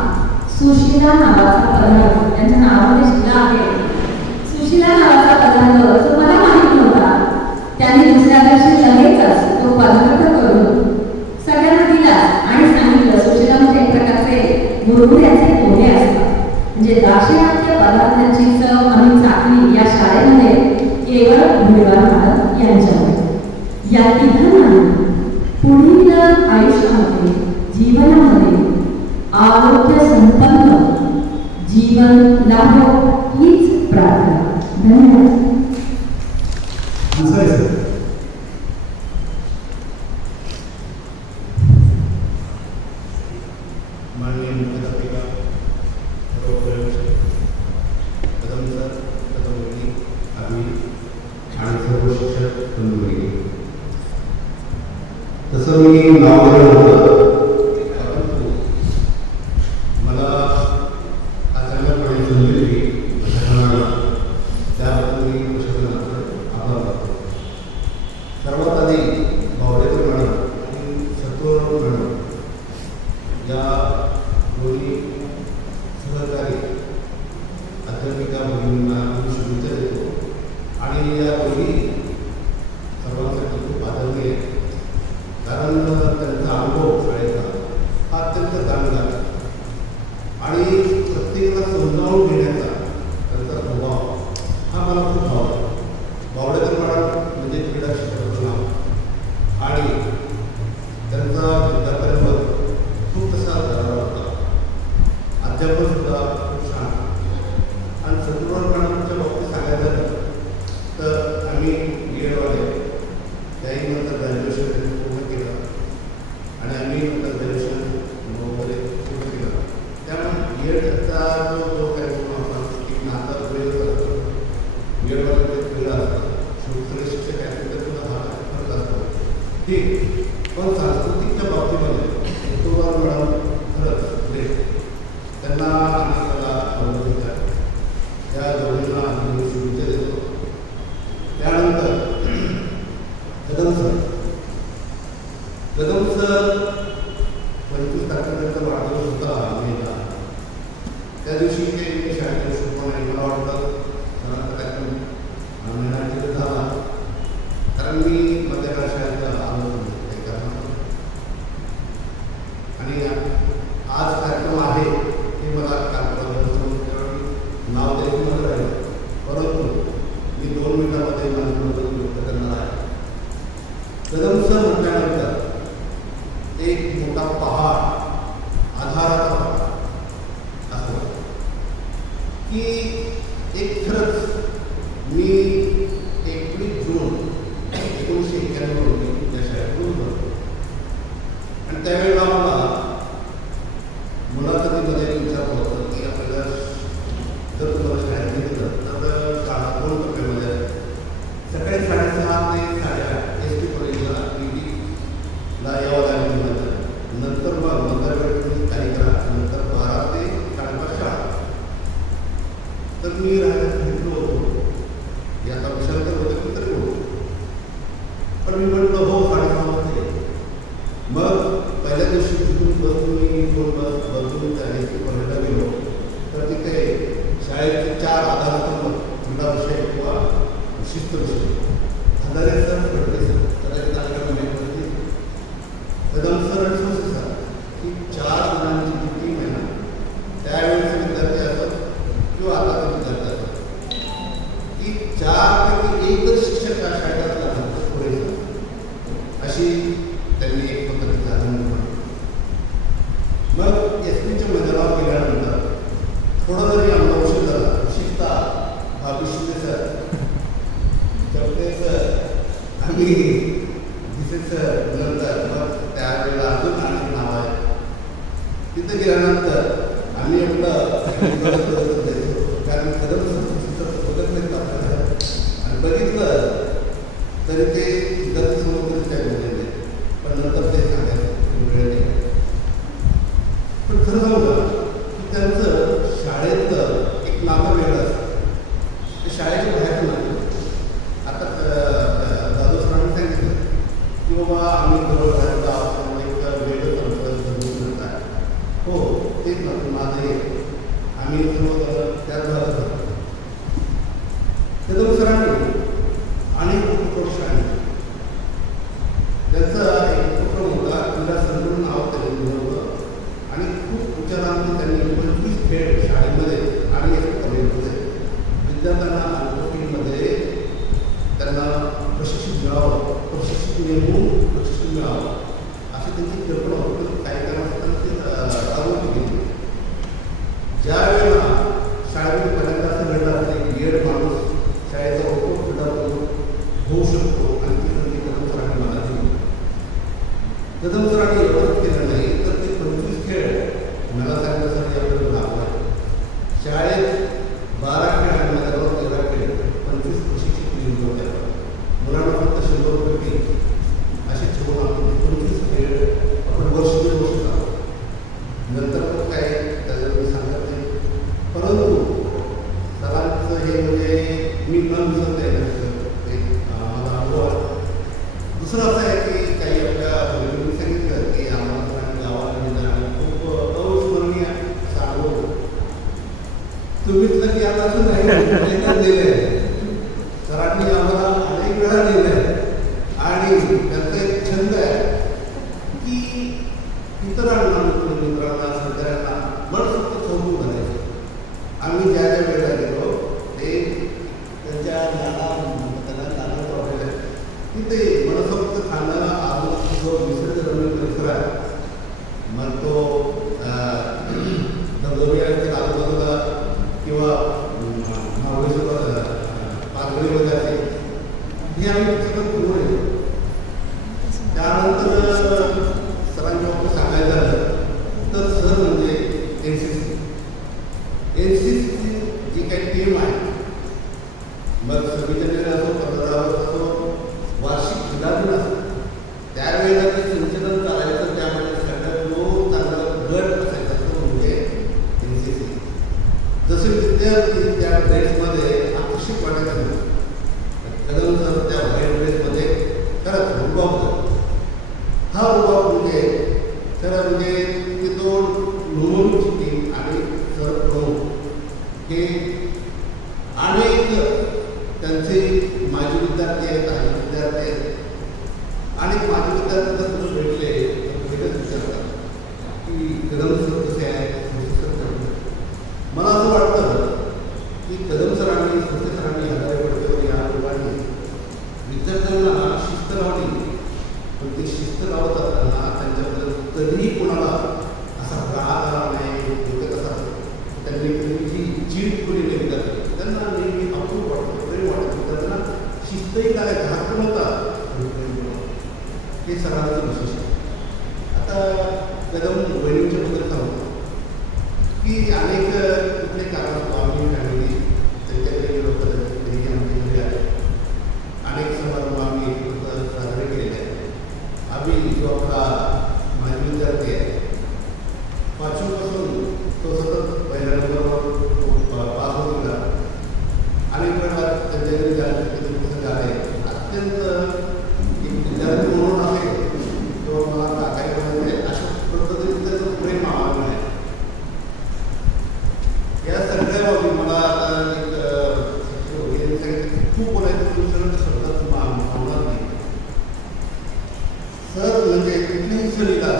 सुशिला नावाचा पदार्थ, त्यांच्या नावामध्ये शिला आहे. सुशिला नावाचा पदार्थ जो मला माहित नव्हता, त्यांनी दुसऱ्या दिवशी लगेचच तो पदार्थ करून सगळ्यांना दिला आणि सांगितलं सुशिला म्हणजे एक प्रकारचे मुरमुऱ्याचे पोहे असतात. म्हणजे दाक्षिणात्य पदार्थांची चव आम्ही चाखली या शाळेमध्ये केवळ भिडवार यांच्यामुळे. या तिघांना पुढील आयुष्यामध्ये जीवनामध्ये आरोग्य संपन्न जीवन लाभो हीच प्रार्थना. धन्यवाद. माननीय मुख्याध्यापिका कदम सर, कदम वहिनी, आम्ही आणि सर्व शिक्षक बंधू भगिनी, तसं मी नाव दिलं होतं, परंतु मला अचानकपणे संधी दिली त्याबद्दल मी प्रशासनाचं आभार मानतो. सर्वात आधी बावडेकर मॅडम आणि सत्वर मॅडम या दोन्ही सहकारी अध्यापिका भगिनींना मी शुभेच्छा देतो आणि या दोन्ही सर्वांसाठी खूप आदरणीय, कारण त्यांचा अनुभव शाळेचा हा अत्यंत चांगला आणि प्रत्येकाला समजावून घेण्याचा त्यांचा स्वभाव हा मला खूप आवडला. बावडेकर मॅडम म्हणजे क्रीडा क्षेत्राचं नाव आणि त्यांचा विद्यार्थ्यांवर खूप तसा करावा होता. अध्यापन सुद्धा खूप छान. आणि सत्तर मॅडमच्या बाबतीत सांगायचं झालं तर आम्ही बीएडवाले त्याही नंतर ग्रॅज्युएशन पूर्ण केलं आणि आम्ही नंतर ग्रॅज्युएशन वगैरे पूर्ण केलं. त्यामुळे बीएडचा जो काही होता की नातं वेळ असतं, बीएडवाले ते वेगळं असतं, सगळे शिक्षक आहेत तर तुला हा फरक असतो ठीक. पण सांस्कृतिकच्या बाबतीमध्ये सत्तर मॅडम खरंच ग्रेट. त्यांना आम्ही त्याला आवडत आहे. त्या दोघींना आम्ही शुभेच्छा देतो. त्यानंतर कदम सर 25 तारखेनंतर वाढदिवस होता मेला. त्या दिवशी ते शाळेत शिकवणे मला वाटतं सरांचा कार्यक्रम मेळावा झाला, कारण मी मध्यकाळ शाळेत आलो काही कारणामुळे आणि आज कार्यक्रम आहे हे मला नाव द्यायचं मला राहिलं, परंतु मी 2 मिनिटांमध्ये माझं मत व्यक्त करणार आहे. कदम सर म्हटल्यानंतर एक मोठा पहाड, आधाराचा पहाड असं की एक खरंच मी 21 जून 1991 रोजी त्या शाळेतून होतो आणि त्यावेळेला मला मुलाखतीमध्ये विचारलं होतं की आपल्याला जर तुम्हाला शाळेत घेतलं तर शाळा 2 टप्प्यामध्ये आहे. सकाळी 6:30 ते 8:30 एस टी कॉलेजला ला यावं लागेल. नंतर मग मधल्या वेळेत तुम्ही काही करा, नंतर 12 ते 5:30 शाळा. तर मी राहायला घेतलो होतो, याचा विचार करत होतो तरी होतो, पण मी म्हटलं हो 6:30 वाजते. मग पहिल्या दिवशी तिथून बसून 2 बस बसून त्या एस टी कॉलेजला गेलो तर तिथे शाळेचे 4 आधारस्तंभ, क्रीडा विषय किंवा शिस्त विषय, हजारे सर, फडके सर, कदाचित आठवड्यामध्ये कदम सर आणि सोसे सर ही 4 जणांची जी टीम आहे ना, त्यावेळेचे विद्यार्थी असत किंवा आताचे विद्यार्थी असत की 4 पैकी एकच शिक्षक या शाळेत असला पुरेसं अशी त्यांनी एक पद्धती साधन. मग एस टीच्या मैदानावर गेल्यानंतर थोडा जरी आम्हाला उशीर झाला, विशेषतः भाभी सर, जपते सर आणि दिसे सर, नंतर मग त्यावेळेला अजून आणखी नाव आहे. तिथं गेल्यानंतर आम्ही आपलं कारण कदम बघत नाही आपल्याला आणि बघितलं तरी ते विद्यार्थी समोर काय बोललेले, पण नंतर ते सांगायचं वेळ नाही. पण खरं सांगू की त्यांचं शाळेतलं एक नातं वेगळं असतं, ते शाळेच्या बाहेर नाही. आता दादू सरांनी सांगितलं की बाबा आम्ही जवळ राहायला आपण एक वेगळं संस्कृत आहे. हो तेच ना, माझं आम्ही सर्व त्याच भागात होतो. कदम सरांनी अनेक उपक्रम आणले. त्यांचा एक उपक्रम होता क्रीडा संकुल नाव त्यांनी दिलं होतं आणि खूप उच्चारांनी त्यांनी 25 खेळ शाळेमध्ये आणि कॉलेजमध्ये विद्यार्थ्यांना अल्पकीमध्ये त्यांना प्रशिक्षण मिळावं, प्रशिक्षण नेमून प्रशिक्षण मिळावं अशी त्यांची कल्पना होती. काही कारणास्तव ते राबवली गेली. ज्या वेळेला शाळेमध्ये पहिल्यांदा असं घडलं असेल की बीएड माणूस शाळेचा उपक्रम होऊ शकतो आणि ती संधी कदम सरांनी मला दिली. कदम सरांनी एवढंच केलं नाही तर ते 25 खेळ मला सांगण्यासाठी आपल्याला लागला. शाळेत 12 खेळ आणि माझ्यावर 13 खेळ 25 प्रशिक्षक नियुक्त होत्या. मुलांना फक्त 100 रुपये फी असे ठेवून आपण 25 खेळ आपण वर्ष शकतो. नंतर मग काय त्याच्यावर मी सांगत नाही. परंतु सरांचं हे म्हणजे मी न दिसत आहे मला अनुभव. दुसरं असं आहे की काही आपल्या बहिणींनी सांगितलं की आम्हाला सरांनी गावाला नेलं आणि खूप अविस्मरणीय सांगू तुम्ही तिथलं की आता असं नाही दिलं आहे. सरांनी आम्हाला अनेक वेळा दिलं आहे आणि त्यांचा एक छंद आहे की इतरांना मित्रांना सहकाऱ्यांना मनसोक्त चौकून करायचं. आम्ही ज्या ज्या वेळेला गेलो ते त्यांच्या नाना वाटायला तिथे मनसोक्त खाणं अजून जो निसर्गरम्य परिसर आहे मग तो धबधबे आजूबाजूला किंवा पालघरीमध्ये असेल हे आम्ही सगळं पूर्ण येतो. त्यानंतर सरांच्या बाबतीत सांगायचं झालं तर सर म्हणजे एनसीसीची जी काही टीम आहे मग 26 जानेवारी असो 15 ऑगस्ट असो वार्षिक क्रीडा दिन असतो त्यावेळेला ते संचलन करायचं. त्यामध्ये सगळ्यात जो चांगला गट असायचा तो म्हणजे एनसीसी. जसे विद्यार्थी त्या ड्रेसमध्ये आकर्षित वाटायला मिळतात. कदम सर त्या व्हाईट ड्रेसमध्ये खरंच रुबाब होता. हा रुबाब म्हणजे खरं म्हणजे ती दोन नोंदणीची टीम आणि सर प्रमुख हे अनेक त्यांचे माजी विद्यार्थी आहेत आणि विद्यार्थी आहेत. अनेक माजी विद्यार्थी जर तुम्ही भेटले तर भेटच विचारतात की कदम सर कसे आहेत. मला असं वाटतं की कदम सरांनी संस्थे सरांनी 1000 पडद्यावर या लोकांनी विद्यार्थ्यांना शिस्त लावली. पण ती शिस्त लावत असताना त्यांच्याबद्दल कधीही कोणाला असा राग आला नाही. डोक्यात असा त्यांनी जी चीड केली नाही विद्यार्थी त्यांना नेहमी अपूर्व वाटतं तरी वाटतं त्यांना शिस्तही काय धाक नव्हता हे सरांचं विशेष आहे. आता कदम वहिनींच्या बद्दल सांगतो की अनेक कुठले कारण आम्ही फॅमिली त्यांच्याकडे गेलो तर तेही आमच्या घरी आले. अनेक समारंभ आम्ही एकत्र साजरे केलेले आहेत. आम्ही जो आपला माजी विद्यार्थी आहे 5वी पासून तो सतत पहिल्या नंबरवर पास होत गेला. अनेक वेळा त्यांच्या घरी झाले. अत्यंत एक विद्यार्थी म्हणून असेल तो मला काही म्हणजे अशा पद्धतीने त्याचं प्रेम आवडलं आहे. या सगळ्या बाबी मला आता एक खूप बोलायचं तुमच्या शब्दात होणार नाही. सर म्हणजे कुठलीही सहलीला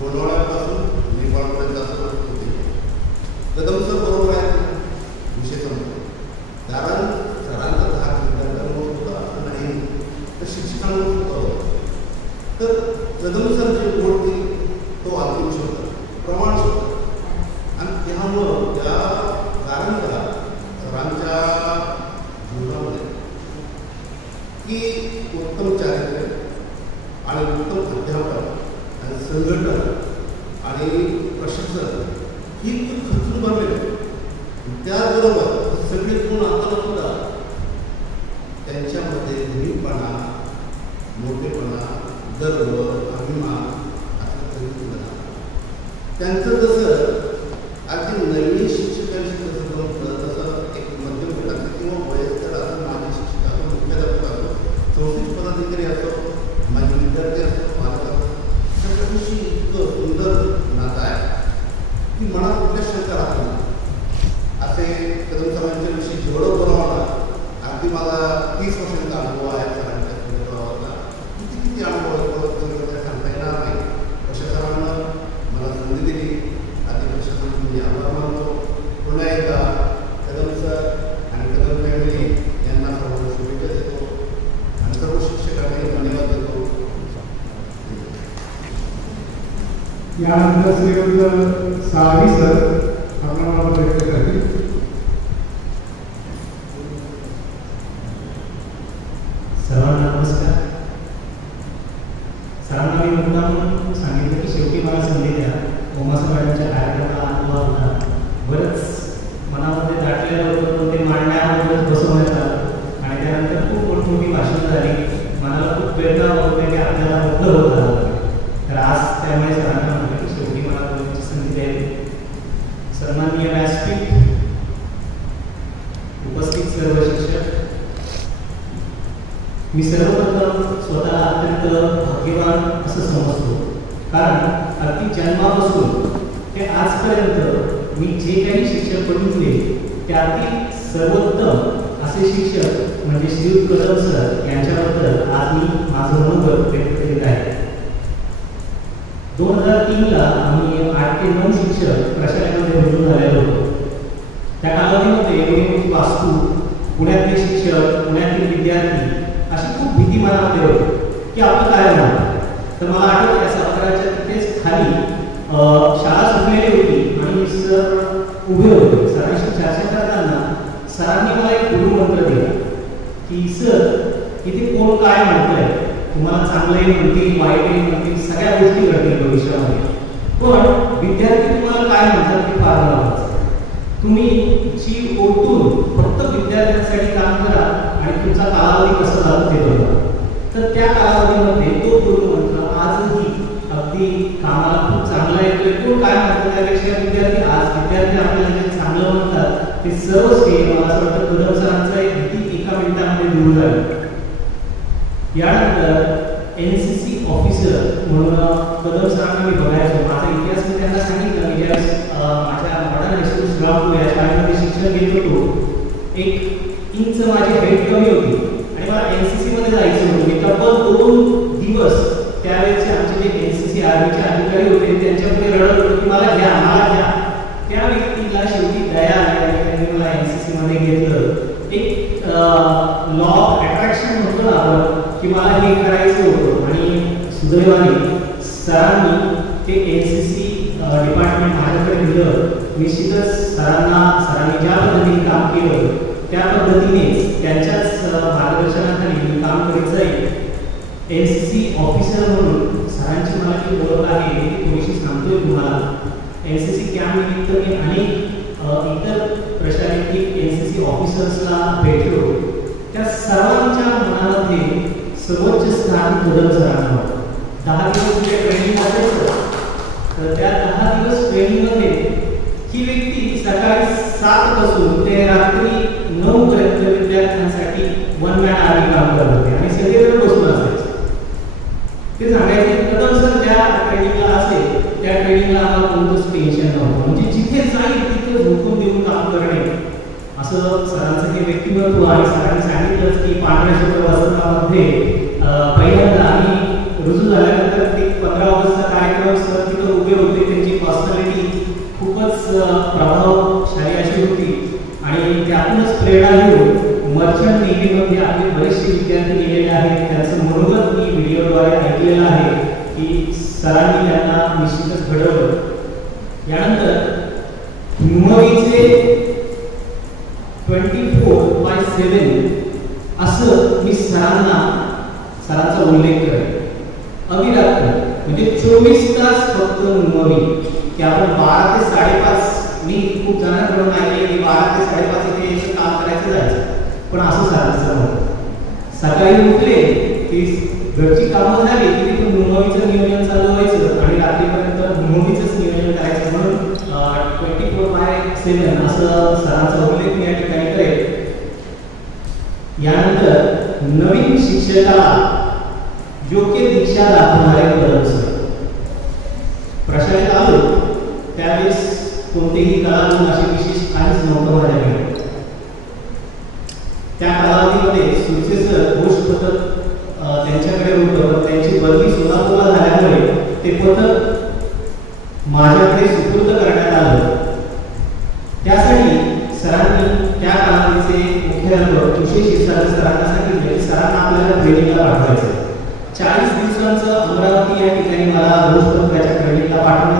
लोणावळ्यापासून नेपाळपर्यंत असं होते. कदम सर बरोबर आहे विषय समजतो. कारण सरांचा धाक विद्यार्थ्यांवर होता असं नाही तर शिक्षकांवर होतं. तर कदम सर जे बोलतील तो अंतिम शब्द प्रमाण शब्द आणि त्यामुळं त्या कारणला सरांच्या जीवनामध्ये की उत्तम चारित्र्य आणि उत्तम अध्यापन आणि संघटन आणि प्रशिक्षण ही खूप खचून बनलेली. त्याचबरोबर सगळे गुण आता सुद्धा त्यांच्यामध्ये नेहमीपणा मोठेपणा गर्व अभिमान असं तरी सुद्धा त्यांचं जसं अगदी नवीन शिक्षकांशी जसं जमतं तसं एक मध्यम गटाचे किंवा वयस्कर असं माजी शिक्षक असो मुख्याध्यापक असो संस्कृत पदाधिकारी असो माझे विद्यार्थी असो पालक असो सगळ्यांशी इतकं सुंदर नातं आहे की मनात कुठल्या शंका राहत नाही. असे कदम सरांच्या विषयी जेवढं बोलावं अगदी मला 30 वर्षांचा अनुभव आहे सरांच्या बोलावाला. किती अनुभव सांगता येणार नाही. प्रशासनानं मला संधी दिली. आधी प्रशासनाने मी आभार मानतो. पुन्हा एकदा कदम सर आणि कदम फॅमिली यांना सर्वांना शुभेच्छा देतो. यानंतर श्रीयुत साळवी सर आपला मत व्यक्त करतील. सर्वांना नमस्कार. सरांना मी मुद्दाम सांगितलं की शेवटी मला संधी द्या. उमासा मॅडमच्या कार्यक्रमाला अनुभव होता. बरंच मनामध्ये दाटलेलं होतं ते मांडण्याबरोबरच बसवण्यात आलं आणि त्यानंतर खूप मोठमोठी भाषणं झाली. मनाला खूप प्रेरणा होते की आपल्याला मोठं होत आलं. तर आज त्यामुळे सरांना म्हटलं की शेवटी मला बोलण्याची संधी द्यावी. सन्माननीय व्यासपीठ, उपस्थित सर्व शिक्षक, मी सर्वप्रथम स्वतःला अत्यंत भाग्यवान असं समजतो. कारण अगदी जन्मापासून ते आजपर्यंत मी जे काही शिक्षक बघितले त्यातील सर्वोत्तम असे शिक्षक म्हणजे श्रीयुत कदम सर यांच्याबद्दल आज मी माझं मनोगत व्यक्त करीत आहे. 2003ला आम्ही 8 ते 9 शिक्षक प्रशालेमध्ये रुजू झालेलो होतो. त्या कालावधीमध्ये एवढी वास्तू, पुण्यातले शिक्षक, पुण्यातील विद्यार्थी अशी खूप भीती मनामध्ये होती की आपलं काय होणार. तर मला आठवतं या साताऱ्याच्या तिथेच खाली शाळा सुटलेली होती आणि सर उभे होते. सरांशी चर्चा करताना सरांनी मला एक गुरुमंत्र दिला की सर इथे कोण काय म्हणतंय, तुम्हाला चांगलंही म्हणतील, वाईटही म्हणतील, सगळ्या गोष्टी घडतील भविष्यामध्ये, पण विद्यार्थी तुम्हाला काय म्हणतात ते फार महत्त्वाचं. तुम्ही जीव ओतून फक्त विद्यार्थ्यांसाठी काम करा आणि तुमचा कालावधी कसा जातो ते बघा. तर त्या कालावधीमध्ये तो गुरुमंत्र आजही अगदी कामाला खूप चांगला येतोय. कोण काय म्हणतो त्यापेक्षा विद्यार्थी आपल्याला जे चांगलं म्हणतात ते सर्वच काही मला असं वाटतं कदम सरांचा एक भीती एका मिनिटामध्ये दूर झाली. यानंतर NCC ऑफिसर म्हणून कदम सरांना मी बघायचो. माझा इतिहास मी त्यांना सांगितलं की ज्यावेळेस माझ्या मॉडर्न हायस्कूल श्रीरामपूर या शाळेमध्ये शिक्षण घेत होतो, 1 इंच माझी हाईट कमी होती आणि मला NCC मध्ये जायचं होतं. मी तब्बल 2 दिवस त्यावेळेचे आमचे जे NCC आर्मीचे अधिकारी होते त्यांच्यापुढे रडत होतो की मला घ्या, मला घ्या. त्या व्यक्तीला शेवटी दया आली आणि त्यांनी मला NCC मध्ये घेतलं. एक लॉ ऑफ अट्रॅक्शन म्हणतो ना आपण की मला हे करायचं होतं आणि सुदैवाने सरांनी ते NCC डिपार्टमेंट माझ्याकडे दिलं. निश्चितच सरांनी ज्या पद्धतीने काम केलं त्या पद्धतीनेच त्यांच्याच मार्गदर्शनाखाली मी काम करीत जाईल. NCC ऑफिसर म्हणून सरांची मला जी ओळख आहे ती थोडीशी सांगतोय तुम्हाला. NCC कॅम्प निमित्त मी अनेक इतर प्रशालेतील NCC ऑफिसर्सला भेटलो. त्या सर्वांच्या मनामध्ये सर्वोच्च स्थान कदम सरांना होतं. 10 दिवस ट्रेनिंग असायचं. तर त्या 10 दिवस ट्रेनिंगमध्ये ही व्यक्ती सकाळी 7 पासून ते रात्री 9 पर्यंत विद्यार्थ्यांसाठी वन मॅन आर्मी काम करत होते आणि सगळेजण बसून असायचे. ते सांगायचे कदम सर ज्या ट्रेनिंगला असेल त्या ट्रेनिंगला आम्हाला कोणतंच टेन्शन नव्हतं. म्हणजे जिथे जाईल तिथे झोपून देऊन काम करणे असं सरांचं हे व्यक्तिमत्व. आणि सरांनी सांगितलंच की पांढऱ्या शुभ्र वसंतामध्ये पहिल्यांदा आणि रुजू झाल्यानंतर ते 15 ऑगस्टचा कार्यक्रम सर तिथं उभे होते. त्यांची पर्सनॅलिटी खूपच प्रभावशाली अशी होती आणि त्यातूनच प्रेरणा घेऊन मर्चंट नेव्हीमध्ये आपले बरेचसे विद्यार्थी गेलेले आहेत. त्यांचं मनोगत मी व्हिडिओद्वारे ऐकलेलं आहे की सरांनी त्यांना निश्चितच घडवलं. यानंतर हिमवीचे 24/7 असं मी सरांचा उल्लेख करेन. अविरात्र म्हणजे 24 तास फक्त हिमवी की आपण 12 ते 5:30 मी खूप जणांकडून ऐकले की 12 ते 5:30 इथे काम करायचं जायचं, पण असं सरांचं सकाळी उठले की घरची कामं झाली की तिथून हिमवीचं नियोजन चालू व्हायचं आणि रात्रीपर्यंत हिमवीचंच नियोजन करायचं. म्हणून 24/7 असं सरांचा उल्लेख मी या ठिकाणी करेल. यानंतर नवीन शिक्षकाला योग्य दिशा दाखवणारे कदम सर. प्रशालेत आलो त्यावेळेस कोणतेही कलागुण असे विशेष काहीच नव्हतं माझ्याकडे. त्या कालावधीमध्ये सुरसेसर गोष्ट पथक त्यांच्याकडे होतं, पण त्यांची बदली सोलापूरला झाल्यामुळे ते पथक माझ्याकडे सुपूर्द करण्यात आलं. त्यासाठी सरांनी त्या कालावधीचे मुख्याध्यापक विशेष सरांना सांगितले की सरांना आपल्याला ट्रेनिंगला पाठवायचं. 40 दिवसांचं अमरावती या ठिकाणी मला गोष्ट पथकाच्या ट्रेनिंगला पाठवण्यात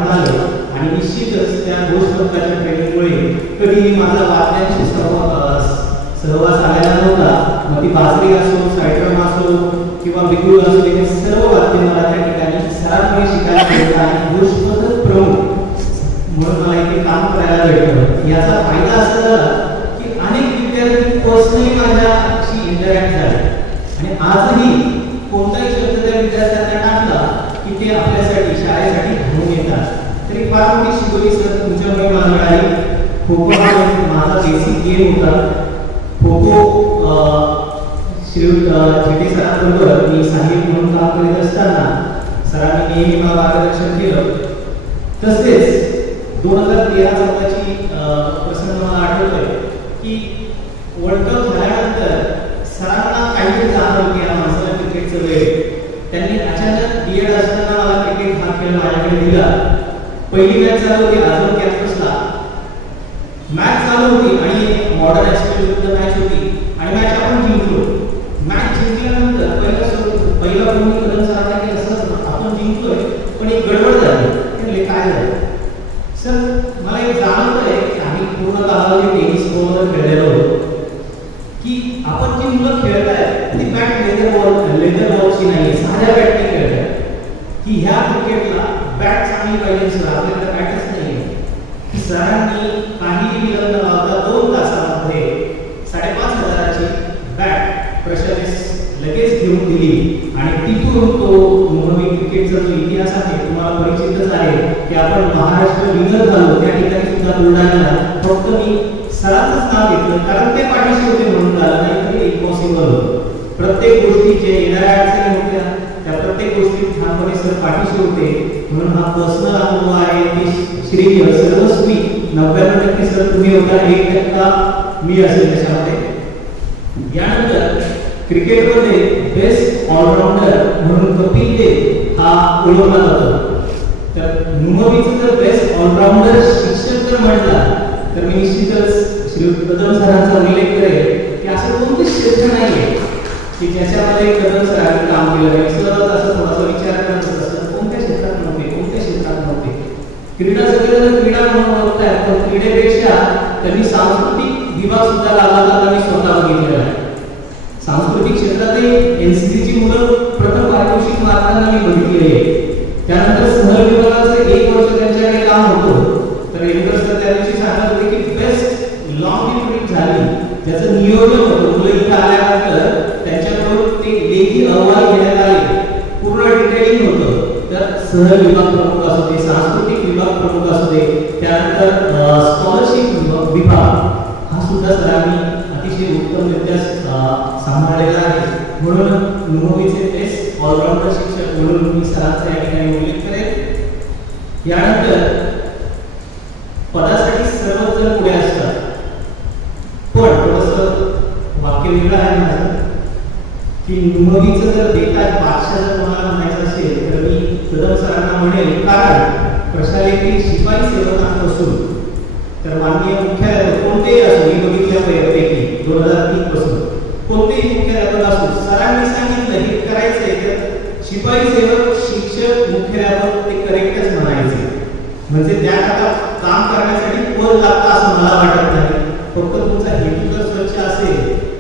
किंवा बिगुल असू दे, सर्व वाद्य मला त्या ठिकाणी सरांमुळे शिकायला मिळतं आणि गोष्ट प्रमुख म्हणून मला इथे काम करायला भेटलं. याचा फायदा असा झाला की अनेक विद्यार्थी पर्सनली माझ्याशी इंटरॅक्ट झाले आणि आजही कोणताही शब्द त्या विद्यार्थ्यांना टाकला की ते आपल्यासाठी शाळेसाठी घेऊन येतात. तरी फार मोठी शिकवली सर तुमच्यामुळे मला मिळाली. खो खो माझा बेसिक गेम होता. खो खो झेटे सरांबरोबर मी सहाय्यक म्हणून काम करीत असताना सरांनी नेहमी मला मार्गदर्शन केलं. तसेच 2013-14ची प्रसंग मला आठवतोय की वर्ल्ड कप झाल्यानंतर सरांना काहीतरी जाणवलं की या माणसाला क्रिकेटचं वेळ. त्यांनी अचानक बीएड असताना मला क्रिकेट हा खेळ माझ्याकडे दिला. पहिली मॅच चालू होती आझम कॅम्पसला. मॅच चालू होती आणि मॉडर्न एसपी विरुद्ध मॅच होती आणि मॅच आपण जिंकलो. मॅच जिंकल्यानंतर पहिला फोन कदम सरांना की असं आपण जिंकलोय पण एक गडबड झाली. म्हणजे काय झालं सर, मला एक जाणवतंय की आम्ही पूर्ण कालावधी टेनिस बॉलवर खेळलेलो होतो की आपण जी मुलं खेळताय ती बॅट लेदर बॉलची नाही, साध्या बॅटने खेळताय. की ह्या क्रिकेटला बॅट चांगली पाहिजे सर, आपल्याकडे बॅटच नाहीये. सरांनी काही विलंब न लावता 2 तासामध्ये 5,500ची बॅट प्रशालेस लगेच घेऊन दिली आणि तिथून तो मुंबई क्रिकेटचा जो इतिहास आहे तुम्हाला परिचितच आहे की आपण महाराष्ट्र विनर झालो. त्या ठिकाणी सुद्धा बुलढाण्याला फक्त मी सरांचंच नाव घेतलं कारण ते पाठीशी होते म्हणून झालं, नाही तर इम्पॉसिबल होतं. प्रत्येक गोष्टी जे येणाऱ्या अडचणी होत्या त्या प्रत्येक गोष्टीत ठामपणे सर पाठीशी होते. म्हणून हा पर्सनल अनुभव आहे की श्रेय सर्वस्वी 99% सर तुम्ही होता, 1% मी असेल त्याच्यामध्ये. यानंतर क्रिकेटमध्ये बेस्ट ऑलराऊंडर म्हणून कपिल देव हा ओळखला जातो. तर नुमवीचं जर बेस्ट ऑलराऊंडर शिक्षक जर म्हटला तर मी निश्चितच श्री कदम सरांचा उल्लेख करेल की असं कोणतेच क्षेत्र नाहीये की ज्याच्यामध्ये कदम सरांनी काम केलं नाही. सहज असं थोडासा विचार करत असतं कोणत्या क्षेत्रात नव्हते, कोणत्या क्षेत्रात नव्हते. क्रीडा सगळ्यांना क्रीडा म्हणून ओळखताय पण क्रीडेपेक्षा त्यांनी सांस्कृतिक विभाग सुद्धा लावला मी स्वतः बघितलेला आहे. सांस्कृतिक क्षेत्रातही एनसीसीची मुलं प्रथम पारितोषिक मारताना मी बघितलेली आहे. त्यानंतर सहल विभागाचं 1 वर्ष त्यांच्याकडे काम होतं. तर एकदा सर त्या दिवशी सांगत होते की बेस्ट लॉंग ट्रिप झाली ज्याचं नियोजन होतं. मुलं इथं आल्यानंतर त्यांच्याकडून ते लेखी अहवाल घेण्यात आले, पूर्ण डिटेलिंग होतं. तर सहल विभाग प्रमुख असू दे, सांस्कृतिक विभाग प्रमुख असू दे, त्यानंतर स्कॉलरशिप विभाग हा सुद्धा सरांनी अतिशय उत्तमरित्या सांभाळलेला आहे. म्हणून नुमवीचे बेस्ट ऑलराऊंडर शिक्षक म्हणून मी सरांचा या ठिकाणी उल्लेख करेन. यानंतर पदासाठी सर्वच जण पुढे असतात पण थोडंसं वाक्य वेगळं आहे माझं की नुमवीचं जर बेताज बादशाह जर तुम्हाला म्हणायचं असेल तर मी कदम सरांना म्हणेल. कारण प्रशालेतील शिपाई सेवकांपासून तर माननीय मुख्यालय कोणतेही असो, मी बघितल्यापैकी 2003 पासून कोणतेही मुख्यालय असो सरांनी सांगितलं हे करायचंय तर शिपाई सेवक शिक्षक मुख्यालयावर ते करेक्टच म्हणायचे. म्हणजे त्या काम करण्यासाठी पद लागतं असं मला वाटत नाही. फक्त तुमचा हेतू जर स्वच्छ असेल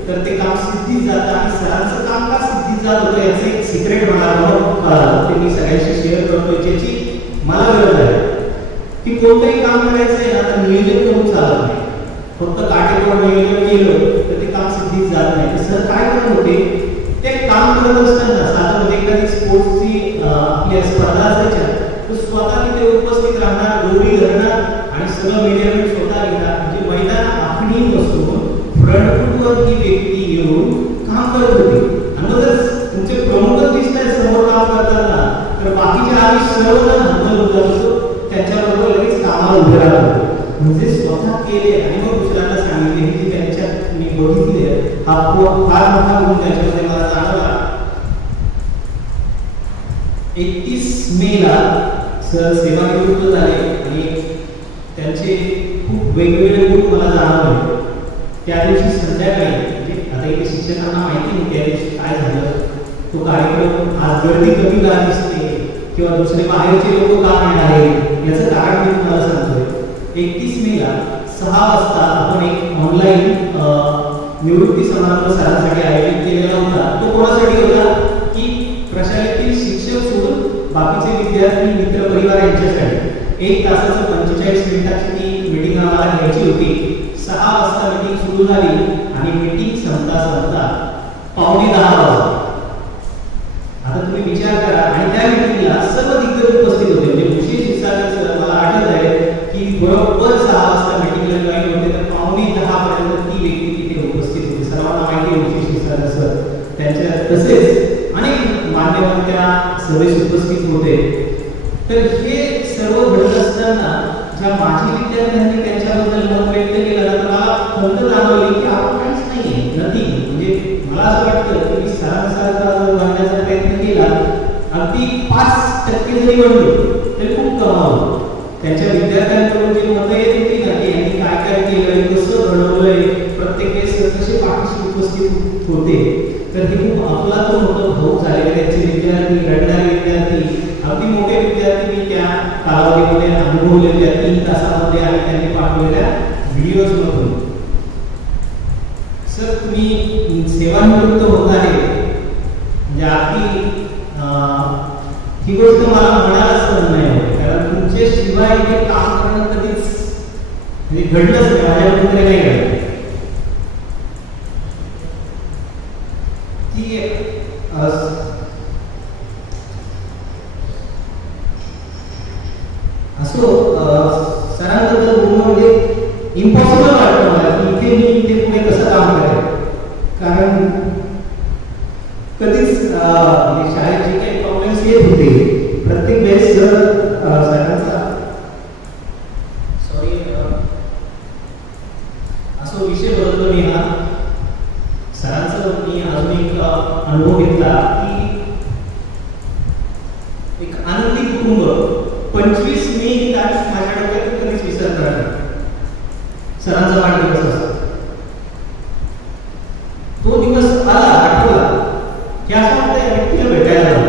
तर ते काम सिद्धीत जातं आणि सरांचं काम का सिद्धीत जात होतं याचं एक सिक्रेट मला ते मी सगळ्यांशी शेअर करतोय ज्याची मला गरज आहे. की कोणतंही काम करायचंय ना तर नियोजन करून चालत नाही. फक्त काटेकोर नियोजन केलं तर ते काम सिद्धीत जात नाही. सर काय करत होते ते काम करत असताना साधारण एखादी स्पोर्ट्सची आपली स्पर्धा असायच्या तर स्वतः तिथे उपस्थित राहणार, दोरी धरणार आणि सगळं मेजरमेंट स्वतः घेणार. म्हणजे मैदान आखणी बसून फ्रंट फूटवर ही व्यक्ती येऊन काम करत होती. आणि जर तुमचे प्रमुखच दिसताय समोर काम करताना तर बाकीच्या आधी सर्वजण हंबल होत असतो त्यांच्याबरोबर लगेच कामाला उभे राहतो. म्हणजे स्वतः केले आणि मग दुसऱ्यांना सांगितले की त्यांच्यात मी बघितले हा फार मोठा गुण त्याच्यामध्ये मला जाणवला. 31 मेला सर सेवानिवृत्त झाले आणि त्यांचे खूप वेगवेगळे गुण मला जाणवले. त्या दिवशी संध्याकाळी म्हणजे आता इथे शिक्षकांना माहिती नाही त्या दिवशी काय झालं, तो कार्यक्रम आज गर्दी कमी का दिसते किंवा दुसरे बाहेरचे लोक का येणार आहे याचं कारण मी तुम्हाला सांगतोय. 31 मेला 6 वाजता आपण एक ऑनलाईन निवृत्ती समारंभ सरांसाठी आयोजित केलेला होता. तो कोणासाठी होता की विद्यार्थी मित्र परिवार यांच्यासाठी 1 तासाचं 45 मिनिटाची ती मीटिंग आम्हाला घ्यायची होती. 6 वाजता मीटिंग सुरू झाली आणि मीटिंग संपता 9:45 वाजता. आता तुम्ही विचार करा, आणि त्या मीटिंगला सर्व दिग्गज उपस्थित होते. म्हणजे विशेष हिस्सा मला आठवत आहे की बरोबर 6 वाजता मीटिंगला जॉईन होते तर 9:45 पर्यंत ती व्यक्ती तिथे उपस्थित होती. सर्वांना माहिती आहे विशेष हिस्सा सर त्यांच्या, तसेच अनेक मान्यवर त्या सभेस उपस्थित होते. तर हे सर्व घडत असताना ज्या माजी विद्यार्थ्यांनी त्यांच्याबद्दल मत व्यक्त केलं तर मला खंत जाणवली की आपण काहीच नाहीये, नथिंग. म्हणजे मला असं वाटतं की मी सरांसारखा बनण्याचा प्रयत्न केला, अगदी 5% जरी बनलो तरी खूप कमावलं. त्यांच्या विद्यार्थ्यांकडून जी मतं येत होती ना की यांनी काय काय केलं, कसं घडवलंय, प्रत्येक वेळेस कसे पाठीशी उपस्थित होते, तर हे खूप अफलातून होतं. भाऊक झालेले त्यांचे विद्यार्थी, रडणारे विद्यार्थी, अगदी मोठे विद्यार्थी मी त्या कालावधीमध्ये अनुभवलेल्या 3 तासामध्ये आणि त्यांनी पाठवलेल्या व्हिडिओज मधून. सर तुम्ही सेवानिवृत्त होत आहे म्हणजे अगदी ही गोष्ट मला म्हणायलाच नाही होते, कारण तुमच्या शिवाय हे काम करणं कधीच म्हणजे घडलंच नाही, माझ्याकडून नाही घडलं. ती असो सरांबद्दल बोलणं म्हणजे इम्पॉसिबल वाटतं मला की इथे पुढे कसं काम करेल. कारण कधीच शाळेत जे काही प्रॉब्लेम्स येत होते प्रत्येक वेळेस सरांचा असो विषय बदलतो मी हा. सरांचा मी अजून एक अनुभव घेतला की एक आनंदी कुटुंब 25 मे ही तारीख माझ्या डोक्यात कधीच विसरणार नाही. सरांचा वाढदिवस असतो, तो दिवस आला आठवला की असं वाटतं या व्यक्तीला भेटायला हवं.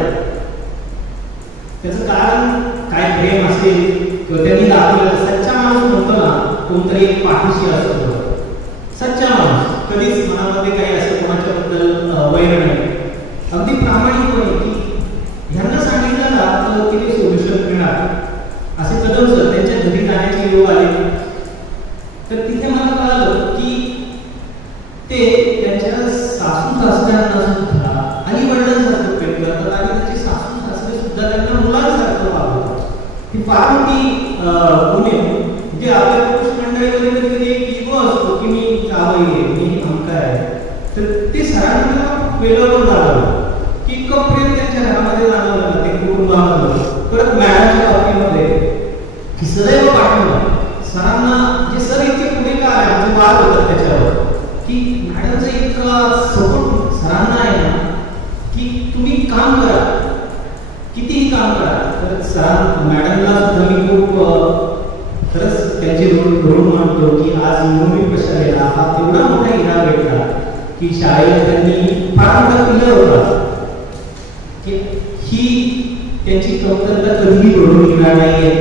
त्याचं कारण काय प्रेम असेल किंवा त्यांनी दाखवलं सच्चा माणूस म्हणतो ना, कोणतरी एक पाठीशी असतो सच्चा माणूस, कधीच मनामध्ये काही असं कोणाच्याबद्दल वैर नाही, अगदी प्रामाणिकपणे की ह्यांना सांगितलं ना तर तिथे सोल्युशन मिळणार. असे कदम सर त्यांच्या घरी जाण्याचे योग आले तर तिथे मला कळालं की ते त्यांच्या सासू सासऱ्यांना सुद्धा आणि वडिलांसारखं प्रेम करतात आणि त्यांचे सासू सासरे सुद्धा त्यांना मुलांसारखं वागवतात. ही फार मोठी गुण आहे. म्हणजे आपल्या पुरुष मंडळीमध्ये कधी एक इगो असतो की मी जावई आहे, मी अमका आहे, तर ते सरांना वेगळं जाणवलं की इतकं प्रेम त्यांच्या घरामध्ये जाणवलं ते कुटुंबामध्ये. परत मॅडमच्या बाबतीमध्ये की सदैव पाठवलं सरांना, जे सर इतके पुढे का आहे आमचे वाद होतात त्याच्यावर की मॅडमचं इतका सपोर्ट सरांना आहे ना की तुम्ही काम करा, कितीही काम करा. तर सर मॅडमला सुद्धा मी खूप खरंच त्यांचे ऋण मानतो की आज मी प्रशालेला हा तेवढा मोठा इनाम भेटला की शाळेला त्यांनी फार मोठा पिलर होता की ही त्यांची कमतरता कधीही घडून निघणार नाहीये.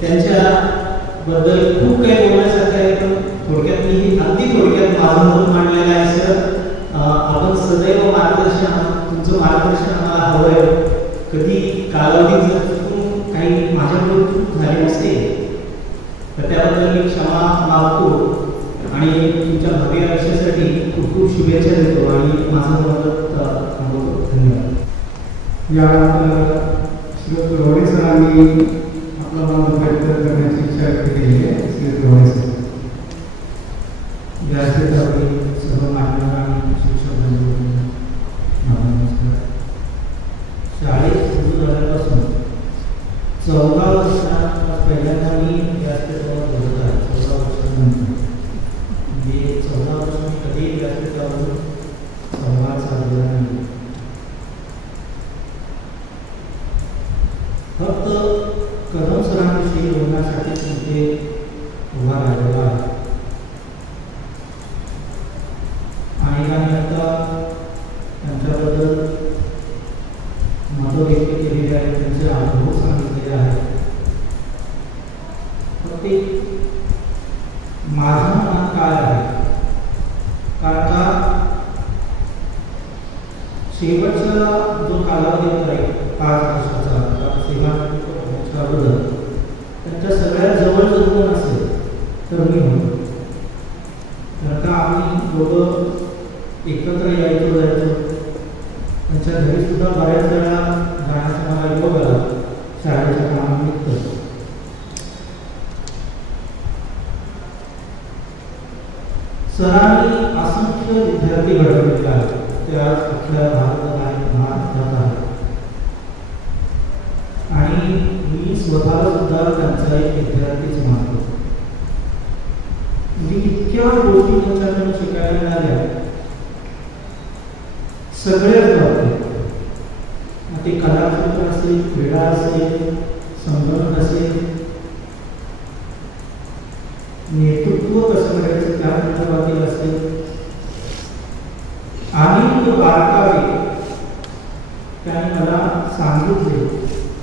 त्यांच्याबद्दल खूप काही बोलण्यासारखं आहे, पण थोडक्यात मी अगदी थोडक्यात माझं मत मांडलेलं आहे. सर आपण सदैव मार्गदर्शन, तुमचं मार्गदर्शन आम्हाला हवं आहे. कधी कालावधी जर चुकून काही माझ्याकडून चूक झाली नसेल तर त्याबद्दल मी क्षमा मागतो आणि तुमच्या भावी आयुष्यासाठी खूप खूप शुभेच्छा देतो आणि माझं मत थांबवतो. धन्यवाद. या श्री रोडे सरांनी आपला मत व्यक्त करण्याची इच्छा व्यक्त केली आहे. श्री रोडे सर व्यासपीठ आपली सर्व मान्यवर आणि शिक्षक बंधूंना नमस्कार. शाळेत सुरू झाल्यापासून 14 वर्षात पहिल्यांदा मी व्यासपीठावर बोलत आहे. 14 वर्षानंतर म्हणजे 14 वर्ष कधी व्यासपीठावरून संवाद साधलेला नाही. फक्त कदम सरांविषयी बोलण्यासाठी तिथे उभा राहिलेला आहे. अनेकांनी आता त्यांच्याबद्दल मतं व्यक्त केलेली आहे, त्यांचे अनुभव सांगितलेले आहेत. फक्त माझ्या मनात काय आहे, कारण का शेवटचा जो कालावधी आहे 5 वर्षाचा सेवा वर्ग त्यांच्या सगळ्यात जवळचं कोण असेल तर मी म्हणतो. कारण का आम्ही दोघं एकत्र यायचो जायचो. त्यांच्या घरी सुद्धा बऱ्याच वेळा जाण्याचा मला योग आला शाळेच्या कामानिमित्त. सरांनी असंख्य विद्यार्थी घडवलेले आहेत. ते आज अख्ख्या महाराष्ट्रात आहेत आणि मी स्वतःला सुद्धा त्यांचा एक विद्यार्थीच मानतो. म्हणजे इतक्या गोष्टी त्यांच्याकडून शिकायला मिळाल्या सगळ्याच बाबतीत. ते कलाक्षेत्र असेल, क्रीडा असेल, संगणक असेल, नेतृत्व कसं करायचं त्या संदर्भातील असेल आणि बारकावे त्याने मला सांगितले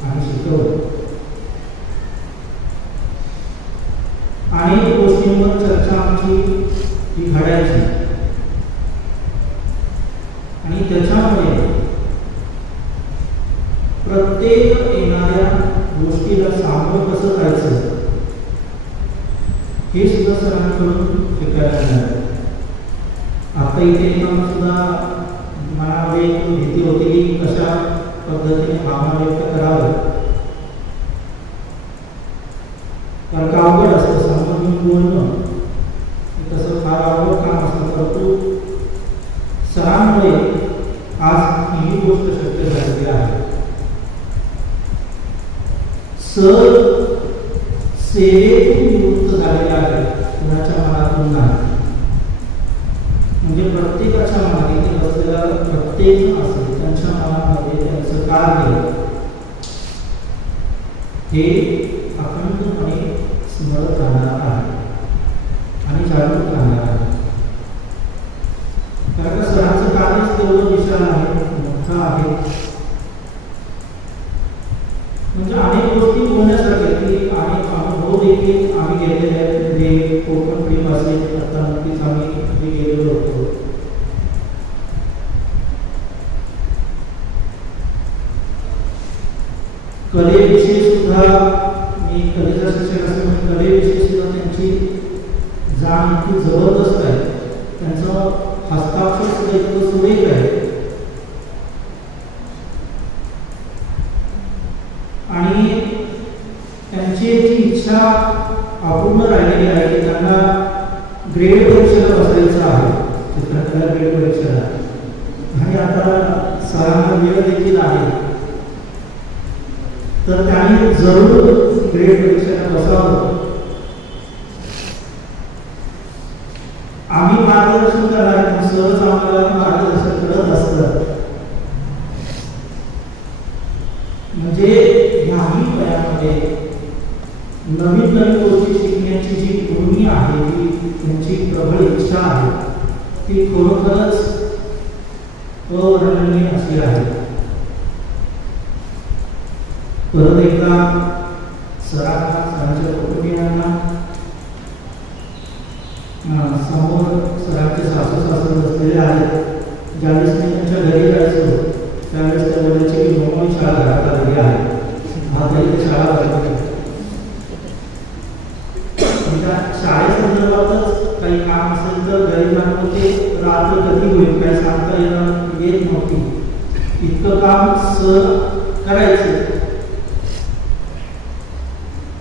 आणि शिकवले. अनेक गोष्टींवर चर्चा आमची ही घडायची आणि त्याच्यामुळे प्रत्येक येणाऱ्या गोष्टीला सामोरं कसं जायचं हे सुद्धा सरांकडून शिकायला मिळालं. आता इथे येताना सुद्धा मनामध्ये भीती होती की कशा पद्धतीने भावना व्यक्त करावं. कारण का अवघड असतं समोर बोलणं, तसं फार अवघड काम असतं. परंतु सरांमुळे आज ही गोष्ट शक्य झालेली आहे. सर सेवेतून निवृत्त झालेले आहे, कुणाच्या मनातून नाही. म्हणजे प्रत्येकाच्या मनात इथे बसलेला प्रत्येक जण असेल त्यांच्या मनामध्ये त्यांचं कार्य हे अखंडपणे स्मरत राहणार आहे आणि जागृत राहणार आहे. कारण का सरांचं कार्यच तेवढं विशाल आहे, मोठं आहे. म्हणजे अनेक गोष्टी बोलण्यासारख्या की अनेक अनुभव देखील आम्ही घेतलेले आहेत. म्हणजे कोकण प्रेम असेल, आता नक्कीच आम्ही गेलेलो होतो. कलेविषयी सुद्धा मी कलेचा शिक्षक असल्यामुळे कलेविषयी सुद्धा त्यांची जाण इतकी जबरदस्त आहे. त्यांचं हस्ताक्षर सुद्धा इतकं सुरेख आहे आणि त्यांची एक इच्छा अपूर्ण राहिलेली आहे की त्यांना ग्रेड परीक्षेला बसायचं आहे, चित्रकला ग्रेड परीक्षेला. आणि आता सरांना वेळ देखील आहे तर त्यांनी जरूर ग्रेड परीक्षेला बसावं. आम्ही मार्गदर्शन करणार, सहज आम्हाला मार्गदर्शन करत असतं. म्हणजे ह्याही वयामध्ये नवीन नवीन गोष्टी शिकण्याची जी उर्मी आहे, जी त्यांची प्रबळ इच्छा आहे, ती खरोखरच अवर्णनीय अशी आहे. परत एकदा सरांना, सरांच्या कुटुंबियांना, समोर सरांचे सासू सासरे बसलेले आहेत. ज्यावेळेस मी त्यांच्या घरी जायचो त्यावेळेस त्या बोलायचे की मोबाईल शाळा घरात आलेली आहे, आता इथे शाळा भरली. त्या शाळेसंदर्भातच काही काम असेल तर घरी जाणं ते रात्र कधी होईल काही सांगता येत नव्हती. इतकं काम सर करायचे.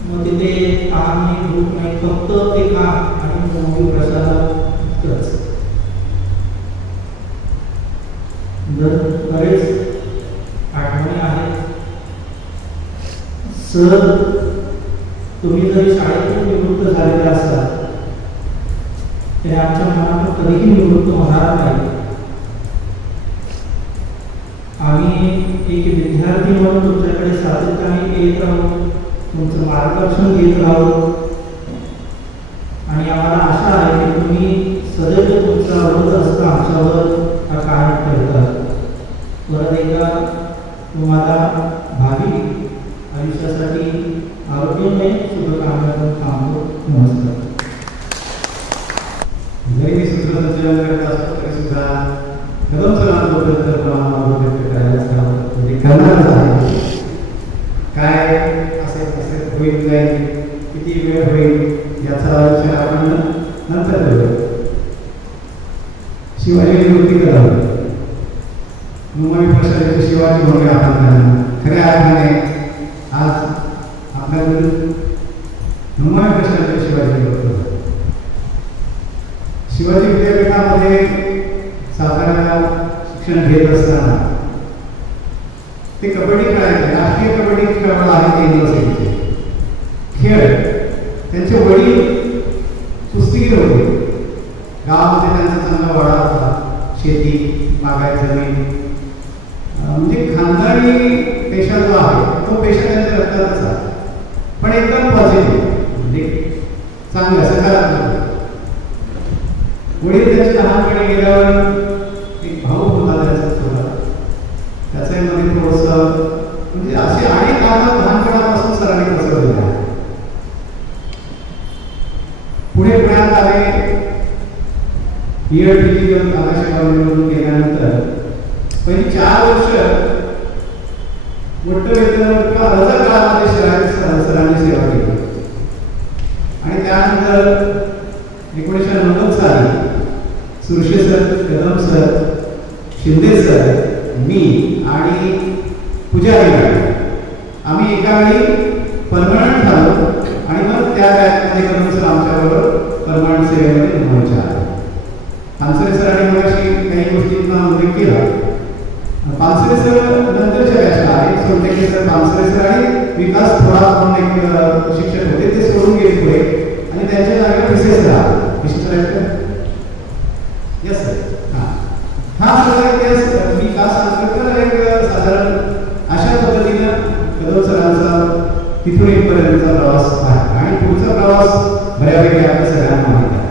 मग तिथे काम नाही, भूक नाही, फक्त ते काम आणि मोबाईल प्रसाद इतकंच. बरेच आठवणी आहेत. सर तुम्ही जरी शाळेतून निवृत्त झालेले असाल तरी आमच्या मनातून कधीही निवृत्त होणार नाही. आम्ही एक विद्यार्थी म्हणून तुमच्याकडे सातत्याने येत राहू, तुमचं मार्गदर्शन घेत राहू आणि आम्हाला आशा आहे की तुम्ही सदैव तुमचा अवलंब असता आमच्यावर हा कायम ठेवतात. परत एकदा तुम्हाला भावी आयुष्यासाठी आरोग्यमय शुभकामना थांबतो. नमस्कार. जरी मी सूत्रसंचलन करत असतो तरी सुद्धा कदम सरांबद्दल तर प्रमाणावर व्यक्त करायला करणारच आहे. काय असेल प्रशालेचे शिवाजी म्हणूया आपण त्यांना. खऱ्या अर्थाने आज आपल्याकडून मुंबई प्रशालेचे शिवाजी बघतो. शिवाजी विद्यापीठामध्ये साताऱ्याला शिक्षण घेत असताना ते कबड्डी खेळायचे. राष्ट्रीय कबड्डी खेळ आहे ते युनिव्हर्सिटीचे खेळ. त्यांचे वडील कुस्तीगीर होते. गावामध्ये त्यांचा चांगला वाडा होता, शेती, बागायत जमीन, म्हणजे खानदानी पेशा जो आहे तो पेशा त्यांच्या रक्तातच आहे. पण एकदम पॉझिटिव्ह, म्हणजे चांगलं सकारात्मक. वडील त्यांच्या लहानपणी गेल्यावर एक भाऊ होता त्यांचा थोडा, त्याच्याही मध्ये थोडंसं म्हणजे असे अनेक कामात लहानपणापासून सरांनी बसवलेलं आहे. पुढे पुण्यात आले. ELTG आकाशवाणीवरून गेल्यानंतर पहिली 4 वर्ष मोठं वेतनावर किंवा रजा काळामध्ये सरांनी सेवा केली. आणि त्यानंतर 1990 साली Suresh sir, Kadam sir, Shinde sir, मी आणि पुजारी आम्ही एका वेळी परमनंट झालो. आणि मग त्या बॅचमध्ये कदम सर आमच्याबरोबर परमनंट सेवेमध्ये नोंदवायचे आले. पानसरे सरांनी मगाशी काही गोष्टींना उल्लेख केला. पानसरे सर नंतरच्या बॅचला आले. सोनटेके सर, पानसरे सर आणि विकास थोडा म्हणून एक शिक्षक होते, ते सोडून गेले पुढे आणि त्यांच्या जागेवर विशेष राहा येस सर. हा सगळा इतिहास मी का सांगतो तर एक साधारण अशा पद्धतीनं कदम सरांचा तिथून इथपर्यंतचा प्रवास आहे. आणि पुढचा प्रवास बऱ्यापैकी आपल्या सगळ्यांना माहिती आहे.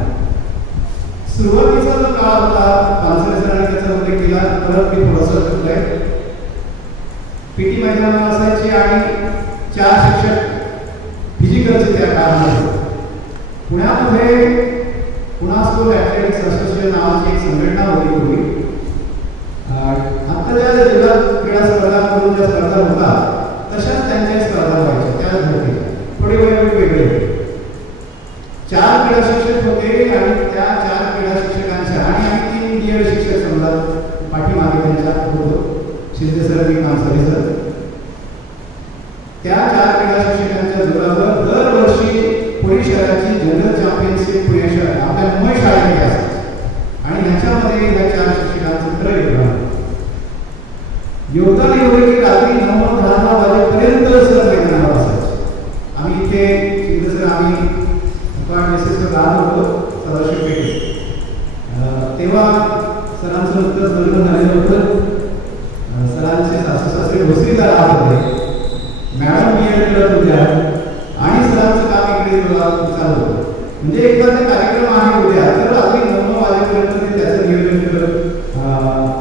सुरुवातीचा जो काळ होता, पानसरे सरांनी त्याचा उल्लेख केला, परत मी थोडंसं चुकलंय. पीटी मैदानावर असायचे आणि 4 शिक्षक फिजिकलचे त्या काळामध्ये. पुण्यामध्ये पुणा स्कूल ॲथलेटिक्स असोसिएशन नावाची एक संघटना होती पूर्वी. आता ज्या जिल्हा क्रीडा स्पर्धांकडून ज्या स्पर्धा होतात तशाच त्यांच्या स्पर्धा व्हायच्या त्याच धर्तीच्या, थोडे वेगळे. 4 क्रीडा शिक्षक होते आणि त्या 4 क्रीडा शिक्षकांच्या आणि आम्ही 3 DED शिक्षक समजा पाठीमागे त्यांच्या होतो. शिंदे सर, मी, पानसरे सर. त्या 4 क्रीडा शिक्षकांच्या जोरावर दरवर्षी पुणे शहराची जनरल चॅम्पियनशिप पुणे शहर आपल्या मुंबई शाळेमध्ये असते. आणि ह्याच्यामध्ये या 4 शिक्षकांचं खरं योगदान एवढे की रात्री 9-10 वाजेपर्यंत सर मैदानावर असायचे. आम्ही इथे शिंदे सर, आम्ही लहान होतो सदाशिव पेठे, तेव्हा सरांचं नुकतंच लग्न झालेलं होतं. सरांचे सासू सासरे भोसरीला राहत होते. मॅडम BEd करत होत्या आणि सरांचं काम इकडे चालू होतं. म्हणजे एकदा ते कार्यक्रम आहे उद्या तर रात्री 9 वाजेपर्यंत ते त्याचं नियोजन करत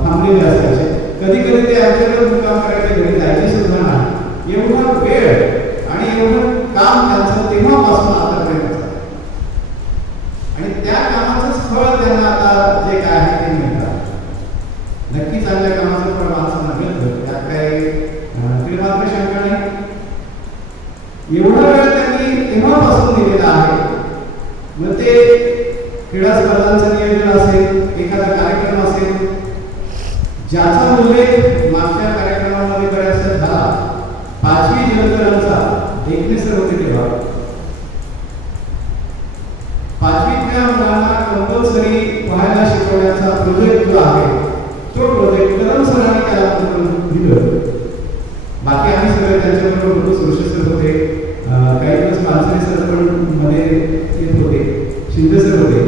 थांबलेले असायचे. कधी कधी ते आमच्याकडे मुक्काम करायचे, घरी जायचे सुद्धा नाही. एवढा वेळ आणि एवढं काम त्यांचं तेव्हापासून आतापर्यंत. आणि त्या कामाचं फळ त्यांना आता जे काय आहे ते मिळतात. नक्की चांगल्या कामाचं फळ माणसांना मिळतं, त्यात काही मात्र शंका नाही. एवढा वेळ त्यांनी तेव्हापासून दिलेला आहे. मग ते क्रीडा स्पर्धांचं नियोजन असेल, एखादा कार्यक्रम असेल, ज्याचा उल्लेख मागच्या कार्यक्रमामध्ये बऱ्याचसा झाला. 5वी जलतरणचा देखणे सर होते तेव्हा. 5वीतल्या मुलांना कंपल्सरी व्हायला शिकवण्याचा प्रोजेक्ट जो आहे तो प्रोजेक्ट कदम सरांनी त्याला दिलं. बाकी आम्ही सगळे त्यांच्याबरोबर होतो. सुरशे सर होते, काही दिवस पानसरे सर पण मध्ये येत होते, शिंदे सर होते.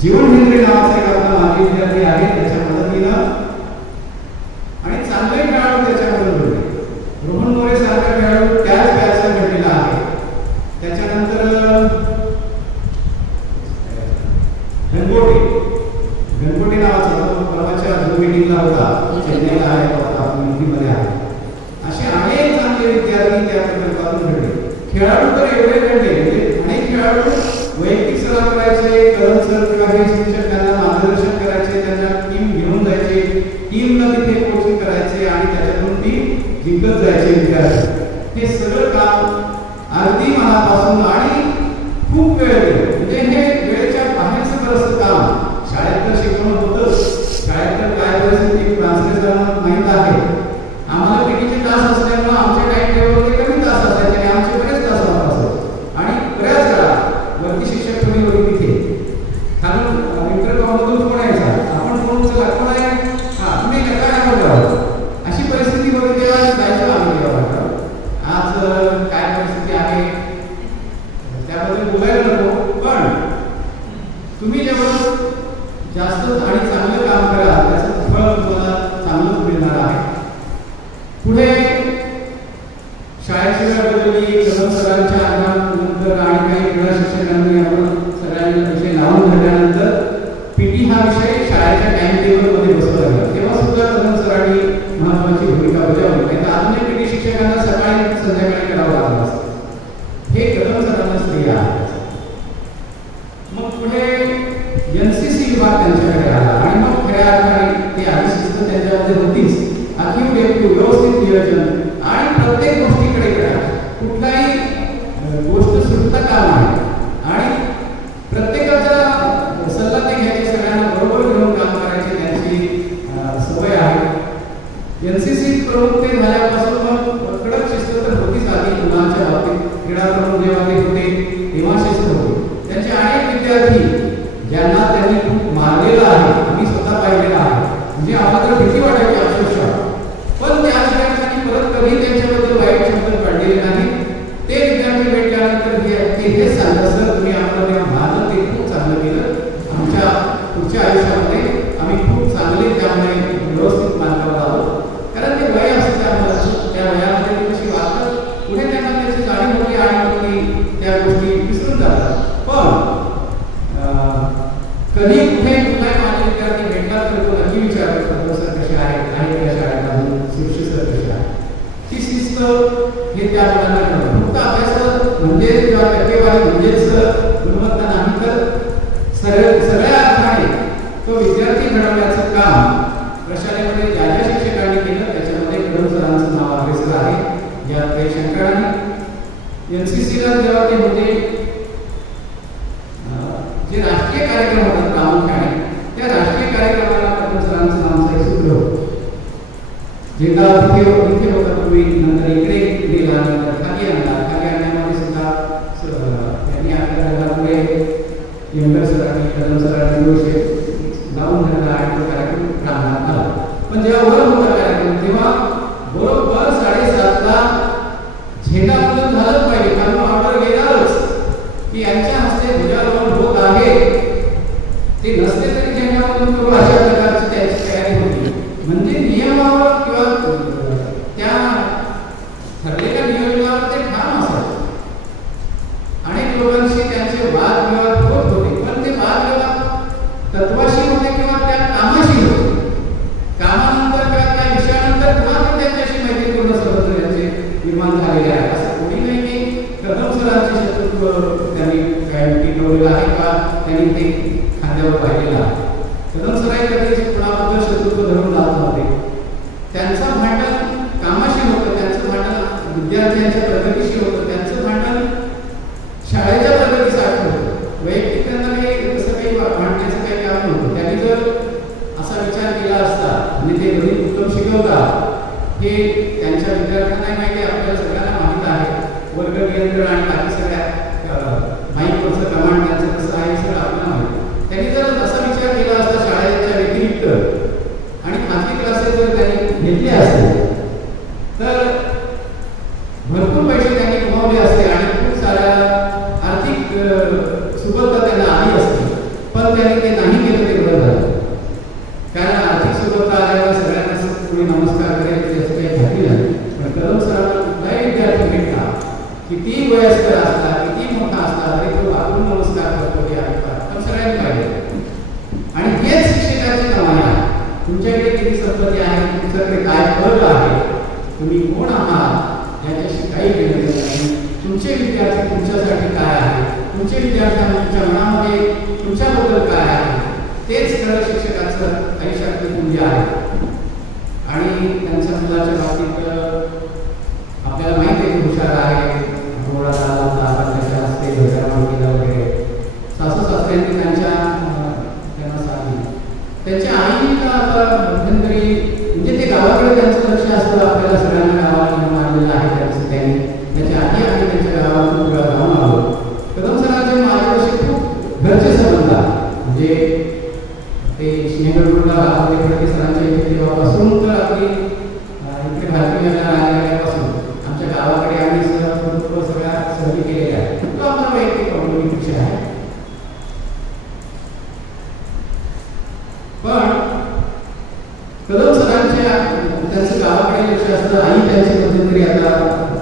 जीवन हेंद्रे नावाचा एक आपला माजी विद्यार्थी आहे, त्याच्या मदतीनं आणि चांगले खेळाडू त्याच्यामध्ये होते. रोहन मोरे सारखा खेळाडू त्याच बॅचला घडलेला आहे. त्याच्यानंतर गणकोटे नावाचा परवाच्या जो मीटिंगला होता, चेन्नईला आहे, मुंबईमध्ये आहे. असे अनेक चांगले विद्यार्थी त्या प्रकल्पातून घडले. खेळाडू तर एवढे घडले, म्हणजे अनेक खेळाडू वैयक्तिक सराव करायचे, करण सर किंवा हे शिक्षक त्यांना मार्गदर्शन करायचे, त्यांना टीम घेऊन जायचे, टीमला तिथे कोचिंग करायचे आणि त्याच्यातून टीम जिंकत जायचे विद्यार्थी. हे सगळं काम अगदी मनापासून आणि खूप वेळ गेला. म्हणजे हे वेळेच्या बाहेरचं बरंचसं काम. शाळेत तर शिकवणं होतं, शाळेत तर काय परिस्थिती, ट्रान्सलेटर सगळ्यांना माहीत आहे, आम्हाला पीटीचे तास असल्यामुळे आमच्या टाईम टेबलमध्ये कमी तास असायचे आणि आमचे बरेच तास असायचे आणि बऱ्याच वेळा वरती शिक्षक कोणी होती तिथे खालून इंटरकॉममधून फोन यायचा, आपण फोन चला कोण आहे, हां तुम्ही काय बोलता, अशी परिस्थिती होती तेव्हा जायचं आम्ही तेव्हा. आज काय परिस्थिती आहे त्याबद्दल बोलायला नको, पण तुम्ही जेव्हा जास्त आणि चांगलं काम कराल त्याचं फळ तुम्हाला चांगलंच मिळणार आहे. पुढे शाळेची वेळ बदलली, कदम सरांच्या आगमनानंतर आणि काही क्रीडा शिक्षकांनी आपण सगळ्यांनी विषय लावून धरल्यानंतर पीटी हा विषय शाळेच्या टाइम टेबलमध्ये बसवला गेला. तेव्हा सुद्धा कदम सरांनी महत्वाची भूमिका बजावली, नाही तर अजूनही पीटी शिक्षकांना सकाळी संध्याकाळी करावं लागलं असतं. हे कदम सरांना श्रेय आहे. मग पुढे एनसीसी विभाग त्यांच्याकडे आला आणि मग खऱ्या अर्थाने ते आधी शिस्त त्यांच्यामध्ये होतीच, आखीव डेप्यू व्यवस्थित नियोजन आणि प्रत्येक गोष्टीकडे करा, कुठलाही गोष्ट सुटता कामा नये आणि प्रत्येकाचा सल्ला ते घ्यायचे, सगळ्यांना बरोबर घेऊन काम करायची त्यांची सवय आहे. एनसीसी प्रमुख ते झाल्यापासून मग कडक शिस्त तर होतीच आधी मुलांच्या बाबतीत. क्रीडा प्रमुख जेव्हा ते होते तेव्हा शिस्त होती. त्यांचे अनेक विद्यार्थी ज्यांना त्यांनी खूप मारलेलं आहे, आम्ही स्वतः पाहिलेलं आहे, म्हणजे आम्हाला तर भीती वाटायची अक्षरशः, पण त्या विद्यार्थ्यांनी परत कधी त्यांच्याबद्दल वाईट शब्द काढलेले नाही. ते विद्यार्थी भेटल्यानंतर ते हेच सांगतात, सर तुम्ही आम्हाला माझं ते खूप चांगलं केलं, आमच्या पुढच्या आयुष्यामध्ये आम्ही खूप चांगले त्यामुळे व्यवस्थित मार्गावर आलो. कारण ते वय असतं त्यामुळे त्या वयामध्ये ते कशी वागतात, पुढे त्यांना त्याची जाणीव होते आणि ती त्या गोष्टी विसरून जातात. पण कधी कुठे कुठलाही माझे विद्यार्थी भेटला तर तो नक्की विचार करतो, सर कसे आहेत त्या शाळेत अजून शिक्षक सर कसे आहे. ती शिस्त हे त्या मुलांना कळतं. फक्त अभ्यास म्हणजे किंवा टक्केवारी म्हणजेच गुणवत्ता नाही, तर सगळ्या अर्थाने तो विद्यार्थी घडवण्याचं काम प्रशालेमध्ये ज्या ज्या शिक्षकांनी केलं त्याच्यामध्ये कदम सरांचं नाव अग्रेसर आहे, यात काही शंका नाही. एनसीसीला जेव्हा ते होते, जे राष्ट्रीय कार्यक्रम होतात प्रामुख्याने त्या राष्ट्रीय कार्यक्रमाला कदम सरांचं नावाचं एक सूत्र होतं. जेव्हा तिथे होता तुम्ही नंतर इकडे गेला, नंतर खाली आणला, खाली आणण्यामध्ये सुद्धा त्यांनी आपल्या घरापुढे यंगर सरांनी कदम सरांनी दोषे लावून धरला आणि तो कार्यक्रम प्रारंभ झाला. पण जेव्हा वर होता कार्यक्रम तेव्हा बरोबर 7:30ला झेंडावंदन झालंच पाहिजे, कारण ऑर्डर येणारच की यांच्या हस्ते ध्वजारोहण होत आहे. ते नसते तरी झेंडावंदन करू अशा प्रकारची त्याची तयारी होती. म्हणजे नियमावर किंवा त्या ठरलेल्या नियोजनावर ते ठाम असायचे. अनेक लोकांशी त्यांचे वादविवाद होत होते, पण ते वादविवाद तत्वाशी होते किंवा त्या कामाशी होते. कामानंतर किंवा त्या विषयानंतर किंवा त्यांच्याशी मैत्रीपूर्ण संबंध यांचे निर्माण झालेले आहे. असं कोणी नाही की कदम सरांचे शत्रुत्व त्यांनी काय टिकवलेलं आहे का त्यांनी ते खांद्यावर पाहिलेलं आहे. कदम सराई कधीच कुणाबद्दल शत्रुत्व धरून जात नव्हते. त्यांचं भांडण कामाशी होतं, त्यांचं भांडण विद्यार्थ्यांच्या प्रगतीशी होतं, त्यांचं भांडण शाळेच्या प्रगतीसाठी होतं. वैयक्तिक त्यांना काही तसं काही भांडण्याचं काही काम नव्हतं. त्यांनी जर असा विचार केला असता आणि ते घरी उत्तम शिकवतात हे त्यांच्या विद्यार्थ्यांना माहिती आहे, आपल्याला सगळ्यांना माहीत आहे. वर्ग नियंत्रण आणि बाकी सगळ्या माईकवरचं कमांड त्यांचं कसं आहे सगळं आपल्याला माहिती. त्यांनी जर असा विचार केला असता शाळेच्या व्यतिरिक्त आणि खाजगी क्लासेस जर त्यांनी घेतले असते तर भरपूर पैसे त्यांनी कमावले असते आणि खूप साऱ्या आर्थिक सुबत्ता त्यांना आली असते. पण त्यांनी ते नाही केलं, ते बरं झालं. कारण आर्थिक सुबत्ता आल्यावर सगळ्यांना कोणी नमस्कार करायचे त्याचं काही घातली नाही. पण कदम सरांना कुठलाही विद्यार्थी भेटला, कितीही वयस्कर असला, किती मोठा असला तरी तो आपण नमस्कार करतो हे आपण सगळ्यांनी पाहिजे. आणि हेच शिक्षकांची कमाई आहे. तुमच्याकडे किती संपत्ती आहे, तुमच्याकडे काय पद आहे, तुम्ही कोण आहात याच्याशी काही घेणं देणं नाही. तुमचे विद्यार्थी तुमच्यासाठी काय आहे, तुमचे विद्यार्थ्यांना तुमच्या मनामध्ये तुमच्याबद्दल काय आहे, तेच खरं शिक्षकाचं आयुष्यातलं मूल्य आहे. आणि त्यांच्या मुलाच्या बाबतीत आपल्याला माहिती आहे की हुशार आहे, थोडा झाला होता, आपण त्याच्या हस्ते ध्वजारोहण केलं वगैरे. सासू सासऱ्यांनी त्यांना सांगितलं. त्यांच्या आईला आता मध्यंतरी म्हणजे ते तेव्हापासून तर अगदी इकडे भारतीय आल्यापासून आमच्या गावाकडे आम्ही सगळ्या सहली केलेल्या आहे. तो आमचा वैयक्तिक कौटुंबिक विषय आहे. पण कदम सरांच्या त्यांचं गावाकडे लक्ष असतं. आई त्यांची मध्यंतरी आता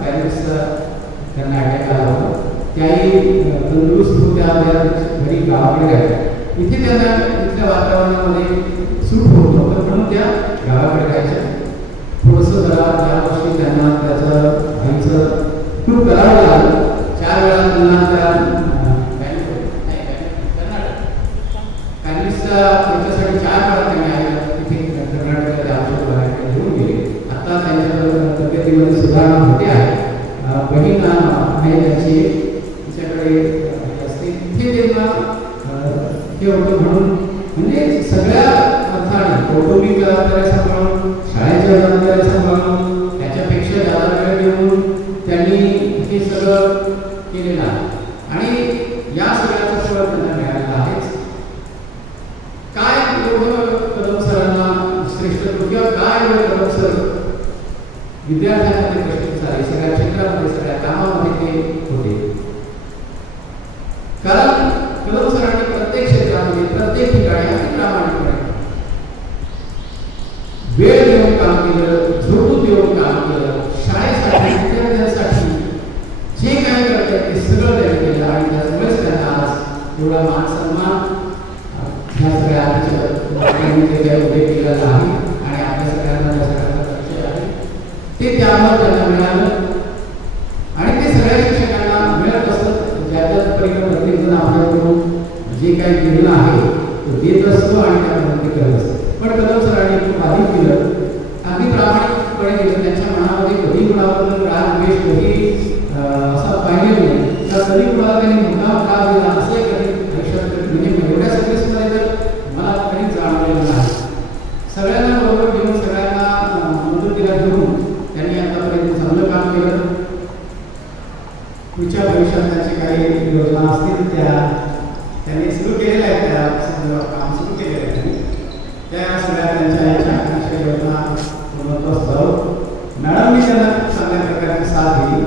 पॅरेंट्सचा त्यांना अटॅक आला होता. त्याही तंदुरुस्त होत्या, घरी गावाकडे राहायच्या. इथे त्यांना इथल्या वातावरणामध्ये सुख होत नव्हतं म्हणून त्या गावाकडे राहायच्या. थोडंसं जरा त्या वर्षी त्यांना त्याचं आईचं खूप करावं लागलं. 4 वेळा त्यांना त्या पॅरिसचा त्याच्यासाठी 4 वेळा त्यांनी आल्या. तिथे कर्नाटकाच्या औषध बाहेर घेऊन गेले. आता त्यांच्या तब्येतीमध्ये सुधारणा होते आहे. बहीण आहे त्याची, तिच्याकडे असते. तिथे त्यांना हे होतं म्हणून म्हणजे सगळ्या अर्थाने कौटुंबिक जबाबदाऱ्या सांभाळून, शाळेच्या जबाबदाऱ्या सांभाळून, त्याच्यापेक्षा जादा वेळ देऊन त्यांनी हे सगळं केलेलं आहे. आणि या सगळ्याचं फळ त्यांना मिळालेलं आहेच. काय एवढं कदम सरांना श्रेष्ठत्व किंवा काय एवढं कदम सर विद्यार्थ्यांमध्ये कष्ट झाले, सगळ्या क्षेत्रामध्ये, सगळ्या कामामध्ये ते होते. कारण कदम सरांनी प्रत्येक क्षेत्रामध्ये, प्रत्येक ठिकाणी अति प्रामाणिकपणे वेळ देऊन काम केलं, झोपून देऊन काम केलं. शाळेसाठी, विद्यार्थ्यांसाठी जे काही करतात ते सगळं त्यांनी केलं. आणि त्यामुळेच त्यांना आज एवढा मान सन्मान ह्या सगळ्या आमच्या उल्लेख केलेला आहे. आणि आपल्या सगळ्यांना त्या सगळ्यांना परिचय आहे ते त्यामुळे त्यांना मिळालं. आणि ते सगळ्या शिक्षकांना मिळत असतं. ज्याच्यात परिणाम प्रत्येक जण आपल्याकडून जे काही केलेलं आहे तो देत असतो आणि त्यामध्ये करत असतो. पण कदम सरांनी खूप अधिक केलं, अगदी प्रामाणिकपणे केलं. त्यांच्या मनामध्ये कधी कुणाबद्दल राग द्वेष कधी असं पाहिजे नाही. तर कधी कुणाला त्यांनी मुद्दाम त्रास दिला असंही कधी आयुष्यात म्हणजे एवढ्या सर्व्हिसमध्ये तर मला कधीच जाणवलेलं नाही. सगळ्यांना बरोबर घेऊन, सगळ्यांना मदतीला घेऊन त्यांनी आतापर्यंत चांगलं काम केलं. पुढच्या भविष्यात त्यांची काही योजना असतील त्या त्यांनी सुरू केलेल्या आहेत. त्या संदर्भात काम सुरू केलेलं आहे त्यांनी. त्या सगळ्या त्यांच्या याच्या योजना पूर्णत्वास जाऊ. मॅडमनी त्यांना खूप चांगल्या प्रकारची साथ दिली.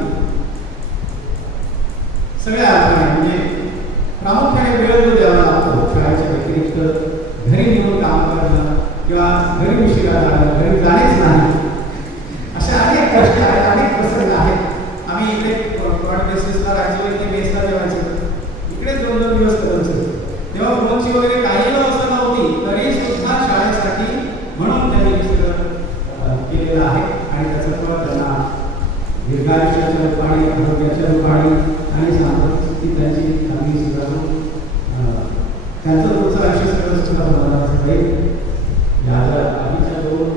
सगळ्या अर्थाने म्हणजे प्रामुख्याने वेळ जो द्यावा लागतो शाळेच्या व्यतिरिक्त घरी येऊन काम करणं किंवा घरी उशिरा जाणं, घरी जाणेच नाही, अशा अनेक गोष्टी आहेत, अनेक प्रसंग आहेत. आम्ही इकडे कॉन्ट्रॅक्ट बेसिसला राहायचो, इथे मेसला जेवायचो. इकडे 2-2 दिवस करायचो. तेव्हा फोनची वगैरे काही व्यवस्था नव्हती, तरी सुद्धा शाळेसाठी म्हणून त्यांनी सगळं केलेलं आहे. आणि त्याचं फळ त्यांना दीर्घायुष्याच्या रूपाने, आरोग्याच्या रूपाने आणि सांस्कृतिक त्यांची चांगली सुधारून त्यांचं पुढचं आयुष्य सगळं सुद्धा होणार पाहिजे. याचा आधीच्या 2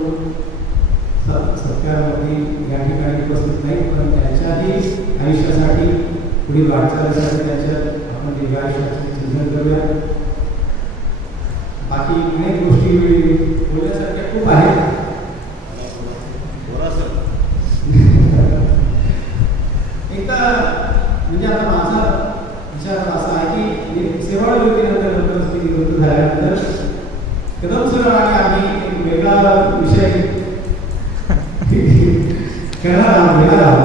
सत्कारामध्ये या ठिकाणी उपस्थित नाही, पण त्यांच्याही आयुष्यासाठी, पुढील वाटचालीसाठी त्यांच्यात आपण दीर्घायुष्याचे चिंतन करूया. बाकी अनेक गोष्टी बोलण्यासारख्या खूप आहेत. एकदा म्हणजे आता माझा विचार असा आहे की सेवा निवृत्तीनंतर निवृत्त झाल्यानंतर कदम सर आणि आम्ही एक वेगळा विषय करणार आहोत.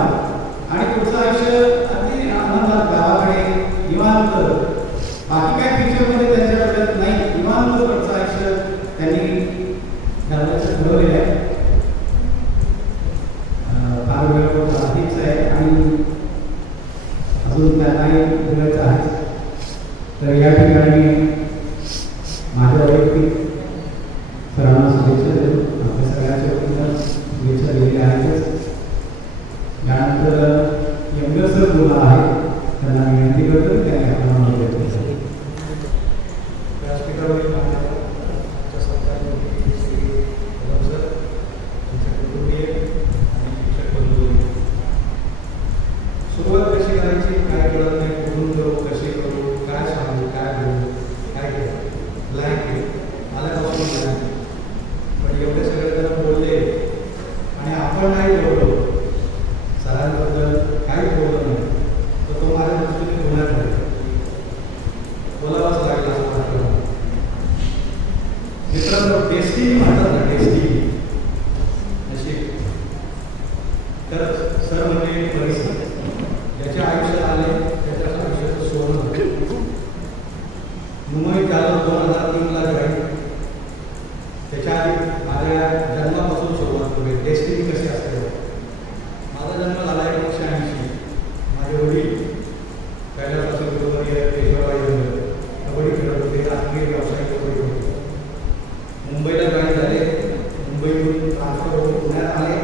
आणि पुढचं आयुष्य अगदी आनंदात गावाकडे निवांत, बाकी काय फ्युचरमध्ये त्यांच्या डोक्यात नाही, निवांत पुढचं आयुष्य त्यांनी घालण्याचं ठरवलेलं आहे. फार वेळ अधिकच आहे आणि अजून त्यांनाही वेळच आहे. तर या ठिकाणी माझ्या वैयक्तिक सरांना शुभेच्छा देतो. आपल्या सगळ्यांच्या वतीनं शुभेच्छा दिलेल्या आहेतच. यानंतर वगैरे डेस्टिनी कशी असते. माझा जन्म झाला 1980. माझे वडील कैलासवासी गुरुवर्य पेशवाबाई कबड्डी खेळत होते, राजकीय व्यावसायिक कबड्डी होते. मुंबईला जॉईन झाले, मुंबईतून ट्रान्सफर होऊन पुण्यात आले,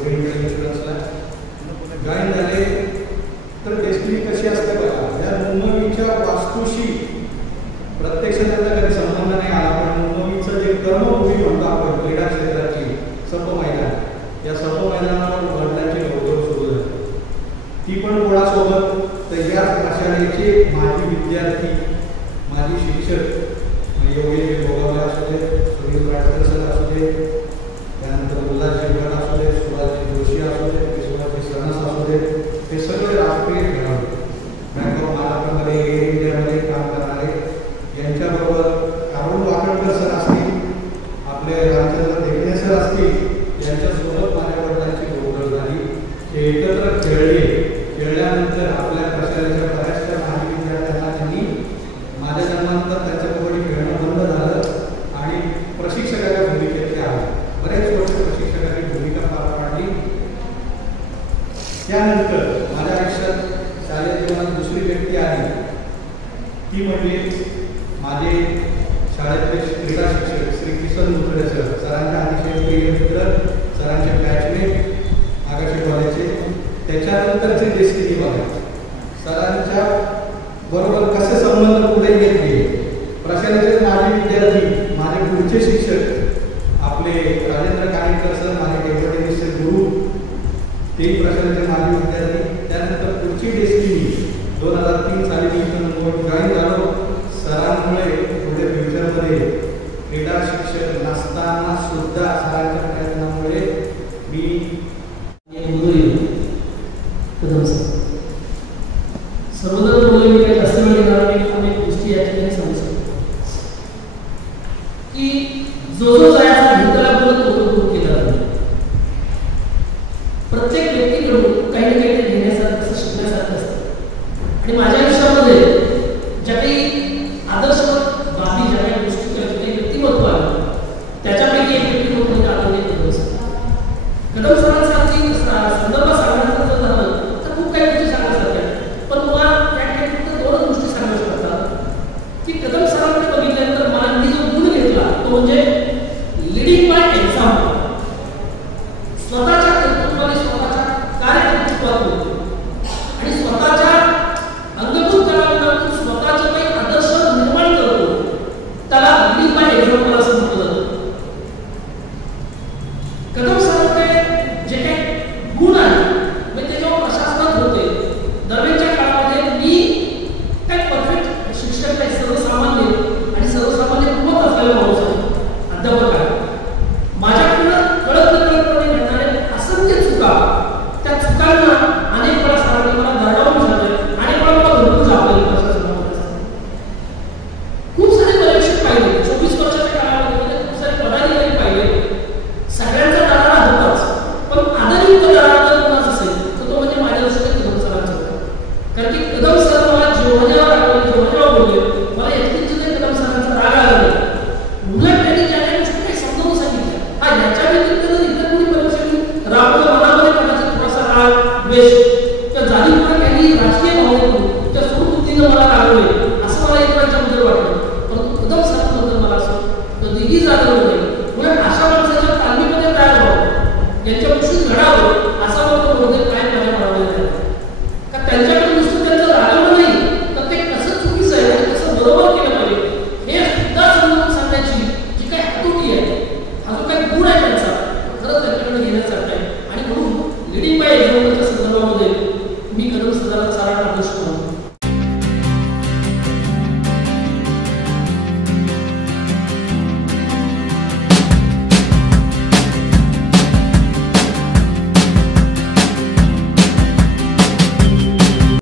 ओरिएंटल इन्शुरन्सला जॉईन झाले. तर डेस्टिनी कशी असते बघा, या मुंबईच्या वास्तूशी प्रत्यक्ष त्याचा कधी संबंध नाही आला, पण मुंबईचं जे कर्मभूमी म्हणतो आपण क्रीडा क्षेत्राची सप मैदान, या सप मैदानावर वडिलांची गौरव सुरू झाली. ती पण कोणासोबत, तर या शाळेचे माजी विद्यार्थी, माजी शिक्षक योगेश भोगावले असू दे, सुनील वाडकर सर असू दे, त्यानंतर उल्हास शेखर असू दे, सुभाष जोशी असू दे, विश्वनाथ सरनस असू दे, हे सगळे राष्ट्रीय खेळाडू बँक ऑफ महाराष्ट्रामध्ये एअर इंडियामध्ये काम करणारे. यांच्याबरोबर अरुण वाकडकर सर असतील, आपले रामचंद्र देखणे सर असतील, यांच्यासोबत माझ्या वडिलांची ओळख झाली. हे एकत्र खेळले. खेळल्यानंतर आपल्या प्रशालेच्या बऱ्याचशा माजी विद्यार्थ्यांना त्यांनी माझ्या जन्मानंतर त्यांच्या कबड्डी खेळणं बंद झालं आणि प्रशिक्षकाच्या भूमिकेत ते आले. बरेच वर्ष प्रशिक्षकाची भूमिका पार पाडली. त्यानंतर माझ्या आयुष्यात शालेय जीवनात दुसरी व्यक्ती आली, ती म्हणजे माझे शाळेतले क्रीडा शिक्षक श्री किसन मुखडे सर, सरांचे अतिशय प्रिय मित्र, सरांचे बॅचमेट आकाशी कॉलेजचे. त्याच्यानंतरचे डेस्टिनी बघा, सरांच्या बरोबर कसे संबंध पुढे घेतले. प्रशालेचे माझे विद्यार्थी, माझे पुढचे शिक्षक आपले राजेंद्र काणेकर सर, माझे टेबल टेनिसचे गुरु, तेही प्रशालेचे माझे विद्यार्थी. त्यानंतर पुढची डेस्टिनी 2003 साली मी इथं जॉईन झालो. सरांमुळे पुढे फ्युचरमध्ये क्रीडा शिक्षक नसताना सुद्धा सरांच्या प्रयत्नामुळे मी सर्वजण बोलले, मी काही जास्त वेळ घेणार नाही, पण एक गोष्टी या ठिकाणी सांगू शकतो की जो जायचा भिंतला बोलत केला जातो. प्रत्येक व्यक्तीकडून काही ना काही घेण्यासारखं असं शिकण्यासारखं असतं. आणि माझ्या आयुष्यामध्ये ज्या काही आदर्श बाबी, ज्या काही गोष्टी किंवा काही व्यक्तिमत्व आलं, त्याच्यापैकी एक व्यक्तिमत्व म्हणजे आदरणीय कदम सर. कदम सरांसारखी संदर्भ सांगण्याचं जर झालं तर खूप काही गोष्टी सांगण्यासारख्या आहेत, पण मला या ठिकाणी फक्त दोनच गोष्टी सांगायच्या होतात की कदम सरांकडे बघितल्यानंतर मला मी जो गुण घेतला तो म्हणजे लिडिंग बाय एक्झाम्पल. स्वतःच्या कर्तृत्वाने, स्वतःच्या कार्यकर्तृत्वातून आणि स्वतःच्या अंगभूत कलागुणातून स्वतःचे काही आदर्श निर्माण करतो, त्याला लिडिंग बाय एक्झाम्पल असं म्हटलं जातं. कदम सरांकडे जे काही गुण आहेत, म्हणजे ते जेव्हा प्रशासनात होते दरम्यानच्या काळामध्ये, मी काही परफेक्ट शिक्षक नाही, सर्वसामान्य आणि सर्वसामान्य पूर्वक असलेला माणूस आहे अध्यापक आहे. माझ्याकडून कळत नकळतपणे घडणारे असंख्य चुका, त्या चुकांना अनेक वेळा सरांनी मला दरडावून झाले, अनेक वेळा मला भरपूर झाले. खूप सारे परीक्षक पाहिले, 24 वर्षाच्या काळामध्ये खूप सारे पदाधिकारी पाहिले. सगळ्यांचा दरारा होताच, पण आदरयुक्त दरारा जर कोणाचा असेल तर तो म्हणजे माझ्या दृष्टीने कदम सरांचा होता. कारण की कदम सर मला जेव्हा बोलले, मला यातून सुद्धा कदम सरांचा राग आला नाही. उलट त्यांनी ज्या काही गोष्टी काही समजावून सांगितल्या, हा याच्या व्यतिरिक्त जर इतर कोणी परीक्षेने राबवलं